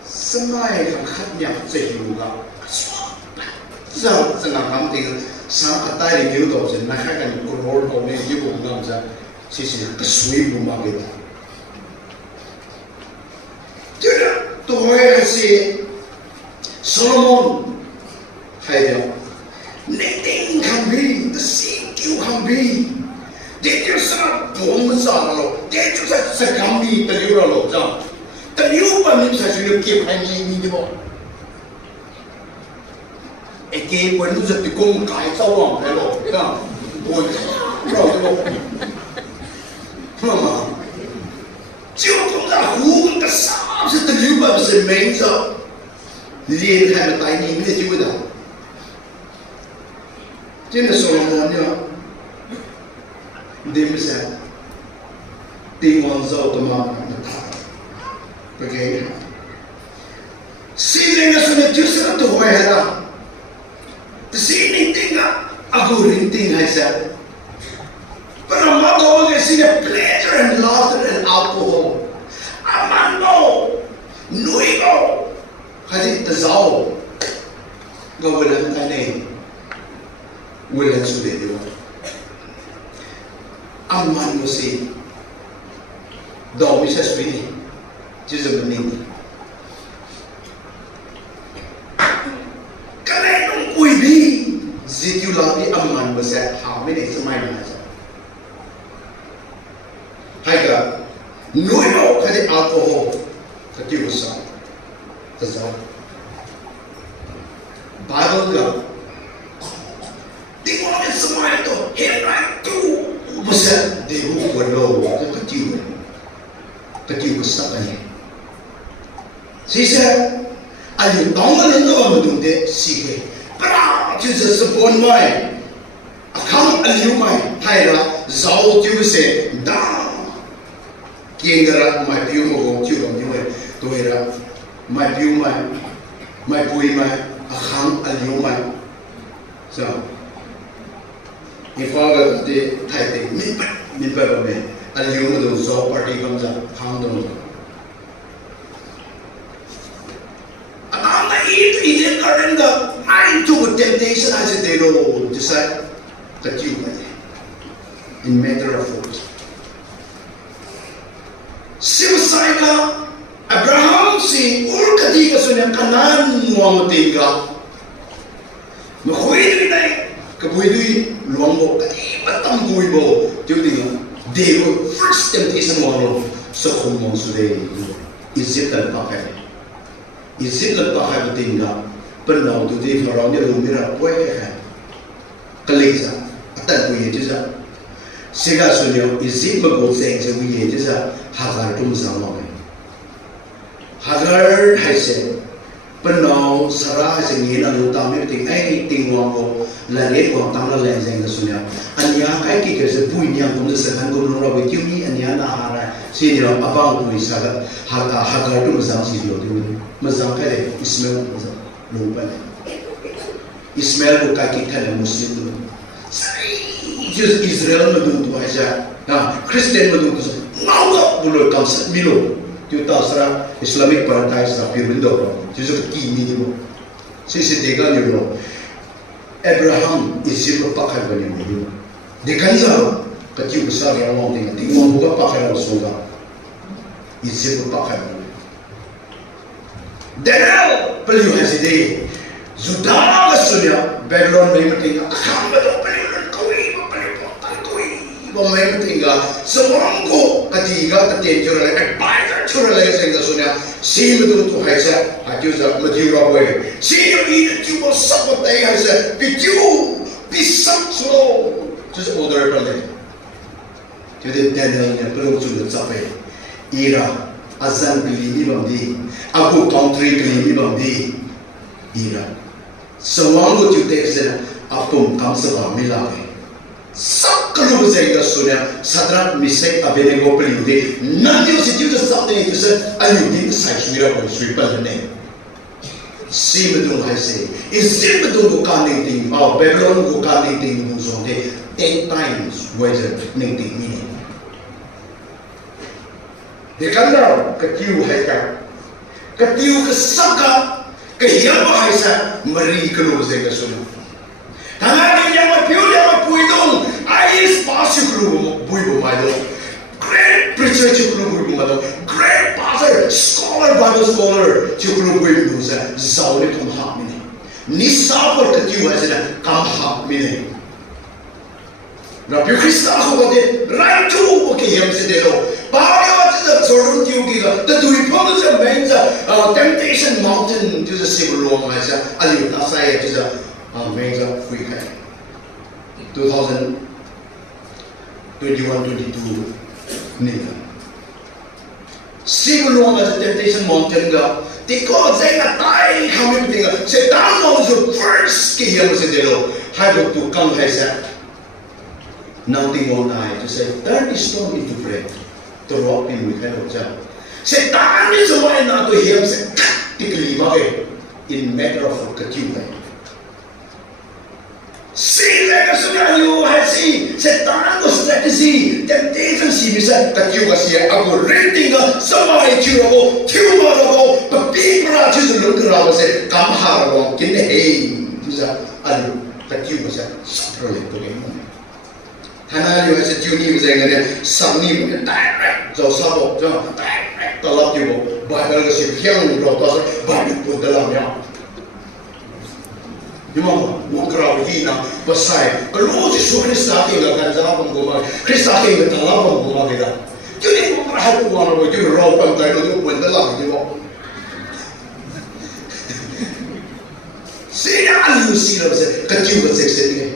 sân bay thằng khác nhập sẽ hiểu cả giờ sẽ làm làm tiền sáng cái tay thì hiểu đâu sẽ nãy cái con hồn con này như cũng làm ra chỉ cái suy bùng mà người ta tôi si Solomon hay điều anything can be the sea can be để cho sao bốn giờ rồi để cho sao sẽ can be tự nhiên rồi sao tự nhiên mà mình sẽ sử dụng kịp hay gì như vậy cái vấn đề thì công cái sau lòng phải rồi sao ôi rồi mà chưa cũng đã hú cái sao sẽ tự nhiên mà sẽ mấy giờ liền hay là tại nhìn cái chưa đâu trên là Solomon nhá đêm sẽ tìm ngon dầu tầm mà cái xin anh sẽ chưa sẽ tu hoài là xin anh tin à aku rinting hay sao pero mà đâu cái xin pleasure and laughter and alcohol amando nuigo hadi tazao gawalan tani wala sude diwa amman mo si do mi sa swini jiza bening kale nung uibi zitiu labi amman mo sa ha me ne samai na sa haika nuigo hadi alcohol hadi usa tazao Bible ka di ko namin sa mga ito hinay to masa di ko walo katiwa sa kanya sisa ayun taong alin na mamadunde sige para Jesus sa buwan may akang aliw may hayra zao tiyo se da kiyengara may piyo mo kong tiyo lang niyo tuwira may piyo may puwi may akang aliw may so ifaga de taite min pa ba me aliw mo do zo party kam sa hang do ana ite karen da mind to temptation as they know decide that you in matter of fact simusay ka Abraham si ur kadi ka sunya kanan mo matiga no kuwi Puidi Longo, Batam Puibo, they were first temptation one so today. Is it a packet? Is it a packet thing now? But now today for around the Lumira, where Kalisa, at that way it is a Siga Sunyo, is it a good thing that we it is a Hagar to Zamon. Hagar has said, but now Sarah has a mean and automatic anything wrong, Lanet or Tana Lens and the Sunya. And young I kick as a Punya from the second Guru with Yumi and Yana Hara, senior about with Hagar to Mazam, Mazam Ismail Nobel. Ismail Bukaki Tana Muslim. Just Israel Madu to Asia, Christian Madu to Now will come Milo. Sara Islamic paradise na window just a key minimum. Sisi dega ni Abraham is zero pakar bani ni. Dekanza kati besar yang orang tengah tengok buka pakar rasulullah. Is zero pakar bani. Daniel beliau hasilnya sudah maksudnya Babylon ni mereka akan betul Pemain tinggal seorang ko ketiga tertentu oleh advisor curang sehingga sunya si betul tu haisa hati usah maju rabai si ini cuma seperti haisa video pisang slow just order pelan jadi Danielnya perlu sudah sampai era azan beli bangdi aku country beli bangdi era seorang ko tu teksen aku kamu sebab milawe Saklu sehingga sudah Sadrak Mesek Abednego pelindung nanti setiap sesuatu itu ayuh saya sudah bersumpah dengan si betul hasil isi betul bukan nenting Babylon bukan nenting musuh deh 10 times wajar nenting ini dekanda ketiu haika ketiu kesaka kehiapa haisa meri kelu sehingga sudah karena dia puidong, ayis pasir kelu buibu mado, great preacher kelu buibu mado, great pastor, scholar Bible scholar kelu buibu dosa, zaune kam hak mine, nisa per ketiu aja kam hak mine. Rapi Krista aku kata, rancu oke yang sedelo, bahaya aja sorun tiu kita, tetapi pun saya menja temptation mountain juga sebelum aja, alih saya juga menja free kan. 2021-22 nih. Sebelum ada temptation mountain ga, tiko saya natai kami tinggal. Setan mau so first kaya sedelo, hai tu kang hai sa. Nothing on I to say turn the storm into bread. To rock in with kind of job. Setan ni semua na to hiam se tiklima in matter of katiu. See that sudah you hasi setan ko strategy temptation si bisa katiu kasi aku renting sama itu aku tiup aku tapi pernah justru lengkap aku kamhar aku kini bisa aduh katiu bisa seperti itu kan hana you hasi tiup ni bisa ngene samni direct jauh sabok jauh direct talap you bahkan kasi yang rotas banyak pun dalamnya Imam mukrawal hina besar. Kalau Yesus Kristus yang akan jalan menggumah, Kristus yang akan jalan menggumah kita. Jadi mukrawal itu mana boleh jadi raw pantai itu pun dalam itu. Saya alu sila besar kecil besar sekali.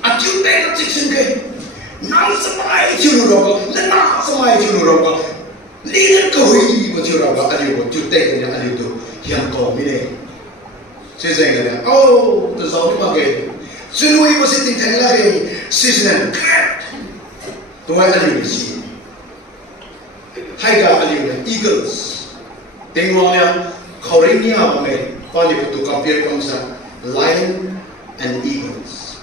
Kecil besar sekali. Nang semai curu rokok, nang semai curu rokok. Lihat kau curu rokok alu kecil teknya alu itu yang kau milih. Saya oh, tu zaudi makai. Sunui masih tinggal lagi. Season great. Tuan Ali mesti. Hai ga Ali Eagles. Tengoknya Korea makai. Pani putu compare kamsa Lion and Eagles.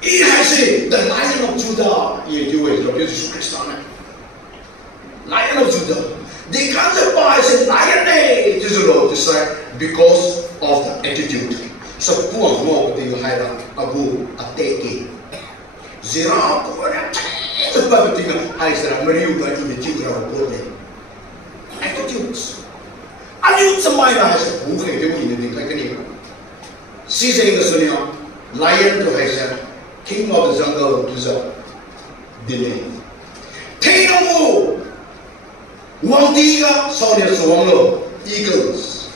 Ini hasil the Lion of Judah. Ia juga Yesus Kristus. Lion of Judah. They can't buy a lion just because of the attitude. So puang mo di hira abu ateke. Zira ko na sebab tinggal ai sera meriu ga ini juga boleh. Attitudes. Aliut semai dah bukan dia ini tinggal ni. seizing the Sunya, lion to Haisha, king of the jungle to the delay. Taino Wandiga, Sonia Suwano, eagles.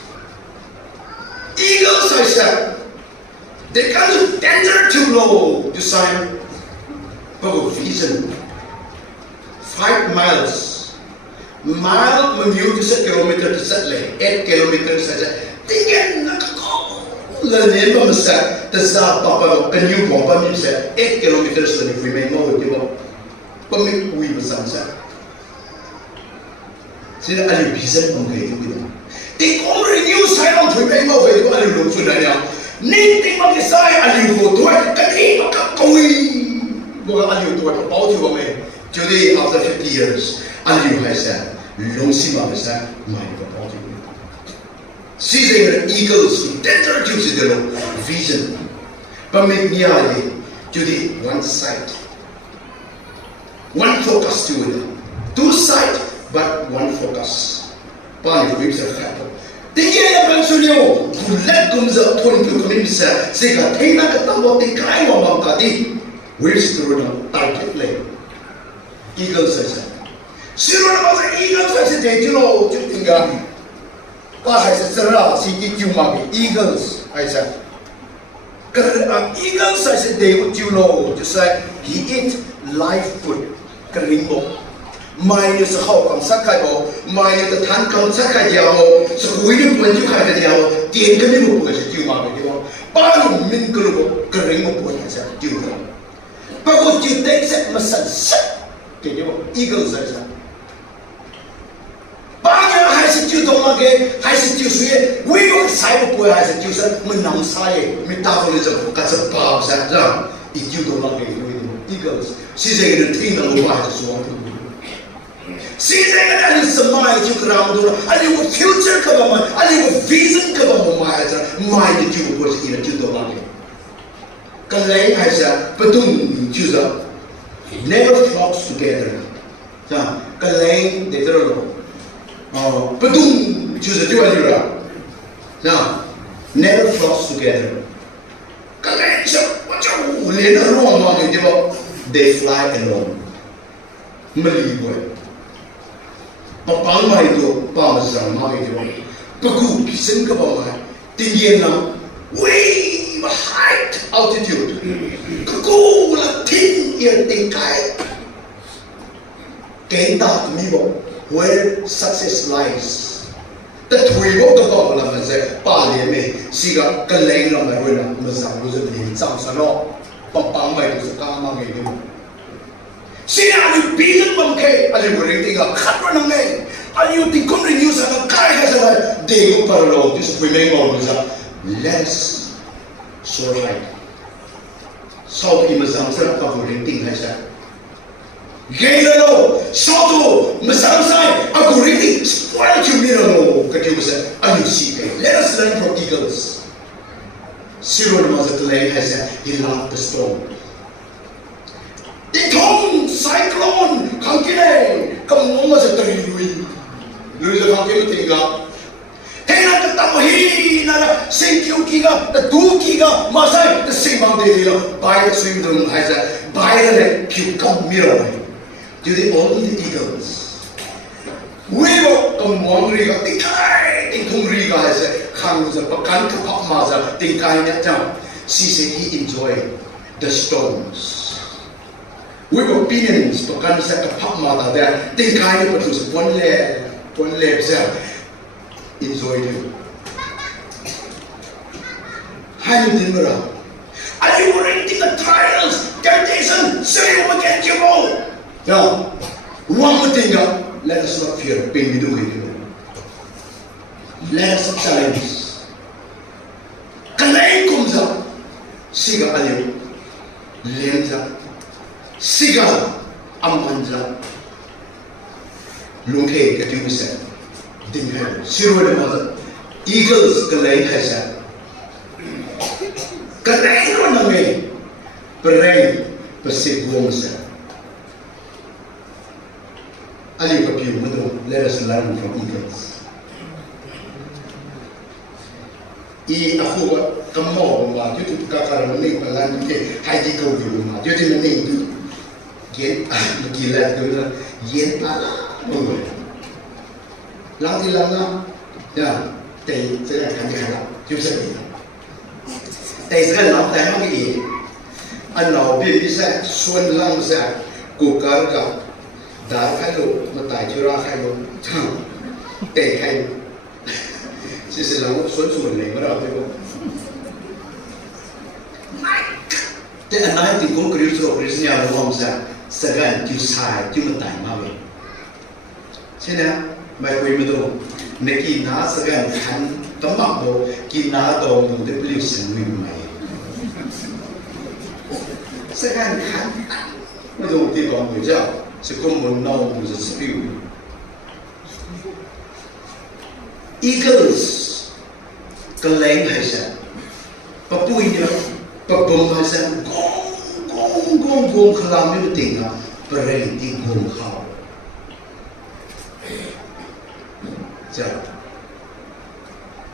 Eagles, I said, they come to danger too low to sign for vision. 5 miles. Mile menuju kilometer tersetle, 8 kilometer saja. Tinggal nak kau learn masa tersa papa kenyu bomba misa 8 kilometer seni free mau dia pemik ui besar saja. Sini ada vision mungkin itu. Tikung renew saya free mau dia ada lu sudahnya. Ni tinggal saya ada lu tuan kaki maka kui bukan ada lu tuan bau tu bang. Jadi after 50 years, ada lu saya long sima besar mai bau tu. Seizing the eagles to danger to the vision. Pamit niya jadi one side. One focus to it. 2 sides but one focus. Pani ribs are fat. Tinggal yang pensulio, bulat kumza pun kukulim sa sehingga tina ketambah tingkai mamam tadi. Ribs turun target lane. Eagles saja. Siapa nama eagles saja dia jual tinggal. Wahai secerah sini cuma eagles, Aisyah. Kerana eagles saja dia jual, jadi he eat live food, kering bo. Mainnya sekau kam sakai bo, mainnya tertan kam sakai dia bo, sekuini pun juga ada dia bo, tiang kami bo bukan cuma dia bo. Baru min keluar kering bo pun saja jual. Baru jutek set mesan set, dia bo eagles saja. Banyak hasil jual lagi, hasil jual, we saya pun hasil jual menang saya, metabolism kacau bab saja, itu jual lagi eagles. Sisa ini tinggal luar sesuatu. Sisa ini ada semua itu kerana tu, ada future kebaman, ada vision kebaman macam, mai itu pun ini jual lagi. Kalau hasil betul jual, never flocks together. Nah, kalau dia terlalu betul jual juga. Nah, never flocks together. Kalau macam lena ruang macam dia, they fly alone. Melibu. Papang mai tu, pasang mai tu. Bagu pisang ke bawah, tinggi enam, way height altitude. Bagu lah tinggi tingkai. Kenta kemibo. Where success lies. Tapi wo kau kalau macam paling me, siapa keleng orang mana macam macam ni, macam sana, papang mai tu sekarang mana itu. Sini ada bilang bangkai, ada orang tinggal khatran orang, ada yang tinggal renew sana kaya sana, dia perlu tu supaya orang macam less survive. South ini macam sana kau orang tinggal sana. Gaya lo, satu, misalnya aku reading spoil cumiro kerja besar, ayu sih. Let us learn from eagles. Sirul masa kelai hanya he loved the storm. Itong cyclone, kangkine, kamu masa terhidup. Lalu kangkine tinggal. Hena ketamahi nara sengkiu kiga, tu kiga masa sembang dia lo. Bayar sembang hanya bayar le kiu miro. Jadi only the eagles. We go kemuang riga tingkai, tingkung riga aja. Kang sepekan kepak masa tingkai nyata. Sisi he enjoy the storms. We go pinyins pekan sa kepak masa dia tingkai ni betul pon le bisa enjoy itu. Hanya di mana? Are you ready to the trials, temptation, say you against your own? Now, one more thing, let us not fear pain we do it. Let us challenge. Kalay kumza, siga aliyo, lenza, siga amanza, lungke katiwisa, dinghay, siro na mga eagles kalay kaysa. Kalay ko na may, pereng pasigwong sa. Let us learn from eagles. I ako kamo ma tu kakaraning palan ke haji ko dulu ma tu mening tu yen gila tu yen pala lang di lang ya tei saya kan dikala tu saya tei saya nak tanya lagi anau bi bisa suan lang sa kukar ka dar kalu matai curah kalu chang tei kalu sisi lang suan ni mana tu te anai ti ko krius ro krius ni ada orang sa segan tu sai tu matai mawe sini mai koi medo neki na segan kan tamak do ki na do mu de believe sen wi mai segan kan medo ti ko mu ja se ko mo na mu se spirit eagles keleng hasa papui dia papum hasa gong khalam ni tinga pereng ti gong khao ja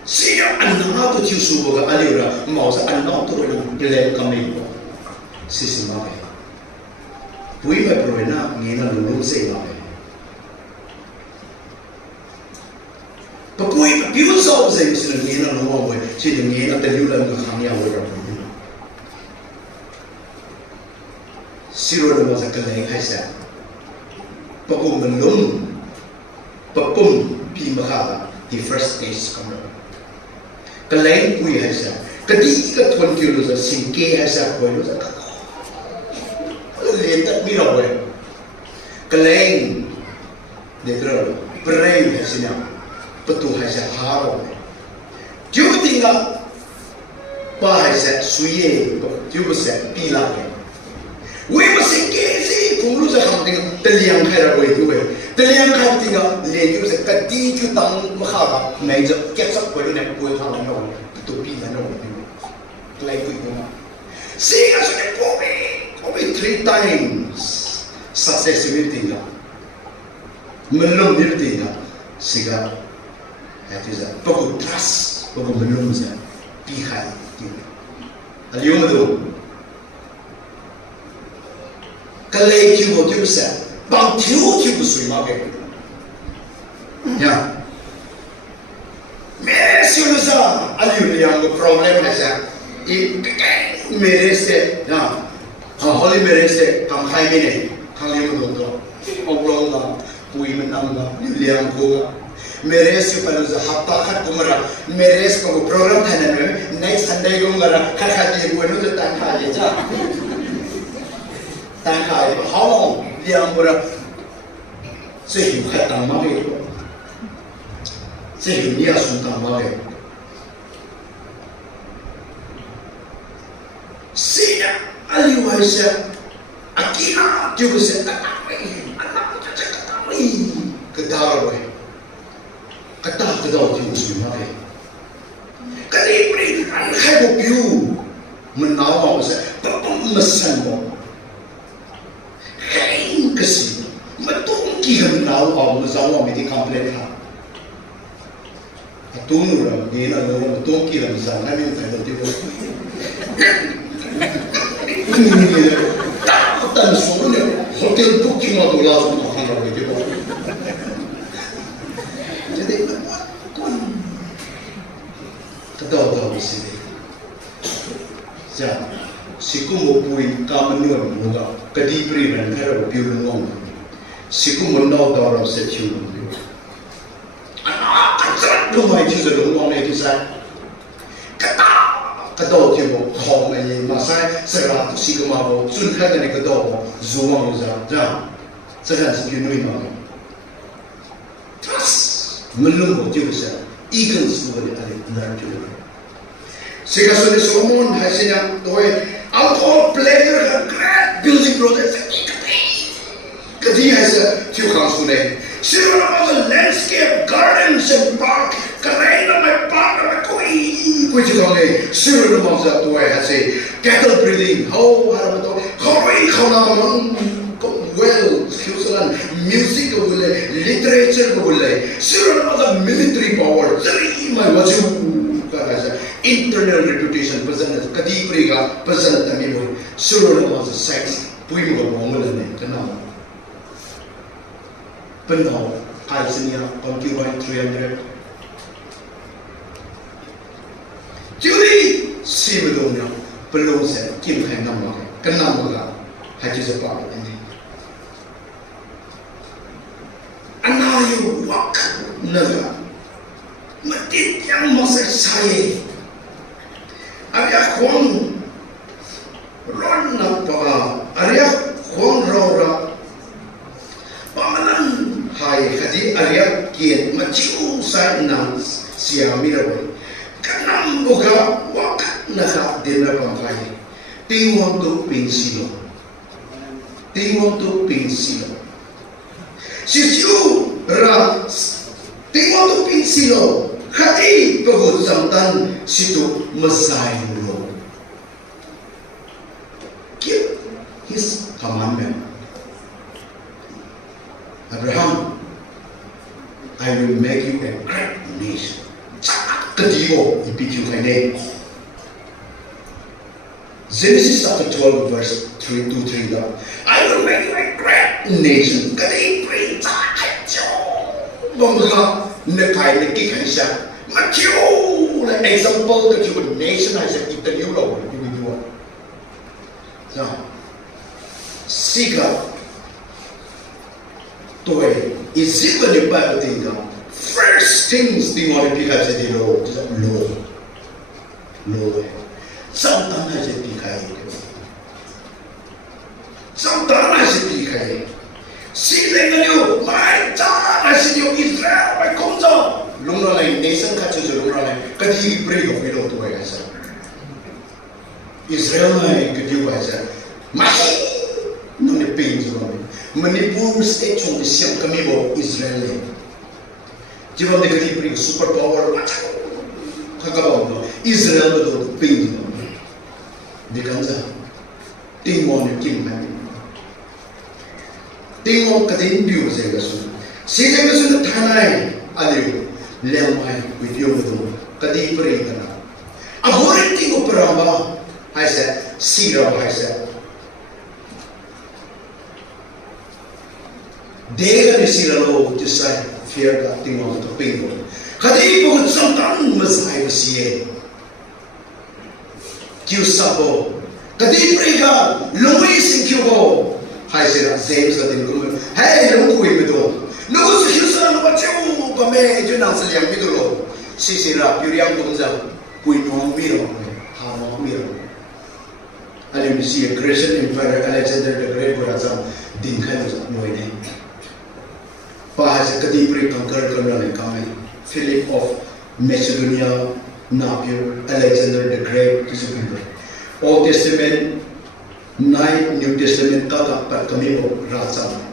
siya anna to ti su bo ga alira mo sa anna to ro bele kamei bo sisi ma be pui ba provena ni na lu se ma be papui piu so se se ni na no bo si ni na te lu la ga khang ya wo ra siro na sa kaleng hasa papum lum papum pi makaba the first stage kamera kaleng pui hasa kadi ka thon kilo sa singke hasa ko lo sa le ta mi ro we kaleng de tro prei hasa patu hasa haro ju tinga pa hasa suye ju sa pi la we must get see pulu sa something teliang khaira boy tu we teliang khaira tinga le ju sa kati ju tang makha mai jo get up boy ne boy thang no tu pi na no like we go see us in Kobe 3 times successively tinga melum dir tinga siga it is a poco trust poco melum sa pi khai tinga aliyo do kalei kibo kibo sa bang kibo kibo sui ma ke ya mere siusa aliu yang problem hai sa I mere se ya holi mere se kam khai mine khali mo do oblong la pui menang la liang ko mere se palo za hafta khat kumara mere se ko program thana next sunday ko ngara khat ye ko no ta kha ye cha tan khai how long liang bora se hi khat tang ma ke se hi nia sun tang ma ke sina ali wa sa akina tu se ta anak ta ta ke dar we kata ke do tu su ma ke kali pri an khai bo piu menau ma se pa mesan bo kasi matung ki ham nau aw mazaw mi di complete ha atunu ra ni na no matung ki ham sa na mi ta do ti bo ni ta tan so ne hotel booking ma do la so ma khang ra ti bo jadi kon ta do si ja sikum mo pui ka manuan mo ga kadi pri ran khara piu ngong sikum mo no da ra se chu ana ka lu mai chu zo ngong ne ti sa ka do ti mo khong ai ma sai sa ra sikum ma bo chun kha ne ka do mo zo ma mo za ja sa ga si piu nui ma trust melu mo ti sa eagles mo de ale na chu sega so ne Solomon ha sina toy alcohol pleasure and great building projects kadi has a few council name sure about the landscape gardens and park karena my park my koi which is only sure about that to has a cattle breeding how harabato koi khona well skills and music will literature will sure about the military power my waju internal reputation person as kadi priga person tamibo solo was sex pui mo mo le ne kana penno kaisinia concubine 300 Judy sibudonya belum se kim khai nama kana mo ga haji se pa ni anayu wak naga Matit yang masa saya Arya kong Ron na pa Arya kong raura Pamalan Hai kadi Arya kien Machiu sa nang Siya miraway Kanang buka Wak naka Dina pangkay Tingwang tu pinsilo Tingwang tu pinsilo Sisiu Ra Tingwang tu pinsilo Kati pagod samtan situ Masay mulo. Keep his commandment. Abraham, I will make you a great nation. Katigo ipikyu kay ne. Genesis chapter 12 verse 3 to 3 daw. I will make you a great nation. Kati pray tayo. Mga nekay nekikay siya. Matthew, like example that you would nation I said Italy lo you will do what? So Siga Toy is it when you buy a thing down? First things the want to pick up the low sometimes I said pick sometimes I said pick See then you my God I said you Israel my comes on Lungro lai nation kacu je lungro lai kadi pray of it to ay sa Israel lai kadi wa sa mai no ne pain je lo Manipur state chong siam kami bo Israel lai jiwa de kadi pray super power kagaba bo Israel do pain de kanza Timon ne kim man Timon kadi biu se ga su se ga su thanai aliu Lemai with you kadi pray kana. Aborin tingo paramba I said sira I said. Dega ni sira lo just like fear that tingo to pingo. Kadi po samtan masay masiye. Kiu sabo. Kadi pray ka lumay sing ko. I said James that in room. Hey lumay me do. No se hiusa no bachu kami itu nang seliang itu loh. Sisira yuriang tungza puino miro, hamo miro. Alim si Grecian Empire Alexander the Great berasal dingkan moine. Bahasa kedipri conquer kolonial kami. Philip of Macedonia, Napier, Alexander the Great itu juga. Old Testament, New Testament kakak pat kami berasal.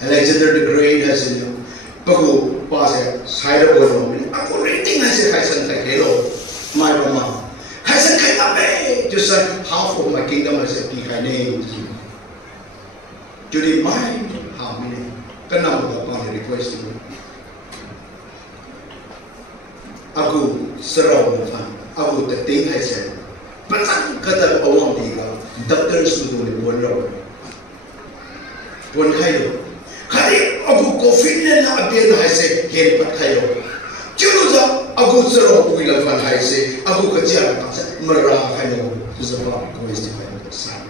Alexander the Great has in Pagu Pasa, side of Women. Aku rating has a Hyson Kakelo, my mama. Hyson Kakabe, just like half of my kingdom has a Pika name. Judy, mine, how many? Kanam upon the request. Aku surround the fun. Aku the thing I said. But I'm Katar Awang Diga, doctors who do the wonder. One kind Kali aku kofin na abien haise hen pat kayo. Juruza aku sero kuila fan haise aku kerja merah kayo. Sebab aku istimewa besar.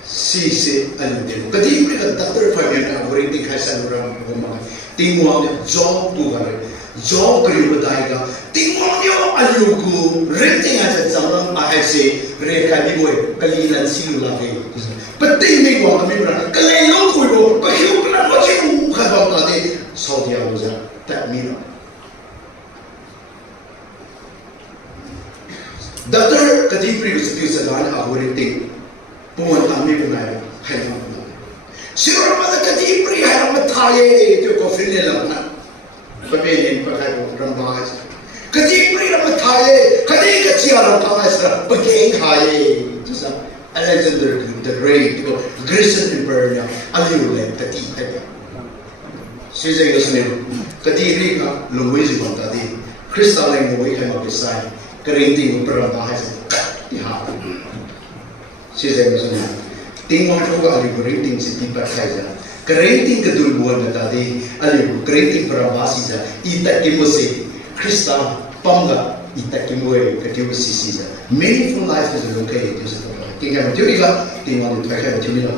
Sisi aludin. Kadi mereka doktor family na berhenti haise orang rumah. Tinggal job tu kali. Job kerja berdaya. Tinggal aluku renting aja zaman haise reka di boy kalian silu lagi. Penting ni gua kami berada. Kalau kau itu, kau pernah macam kau tadi Saudi Arabia tak minat. Doktor kadipri usapi sedan agurinting puan kami pernah hayam pernah. Siapa pada kadipri hayam thai itu kofin ni lah. Pembelian pakai rambah. Kadipri rambah thai, kadipri kecil rambah sah, pegeng thai. Alexander the Great, Grecian Empire, aliu le kati kaya. Sisa yung Kadiri ka lungwezi bang tadi Krista lang ngoi hai ma besai kerinti ko peramba hai sa iha sisa masuna tingmang ko ali kerinting si tipa hai sa kerinting kadul buwan na tadi ali ko kerinting peramba si sa ita kimose Krista pamga ita kimoe katiwa si sa meaningful life is a lokai ito sa tapa kaya maturi ka tingmang ko kaya maturi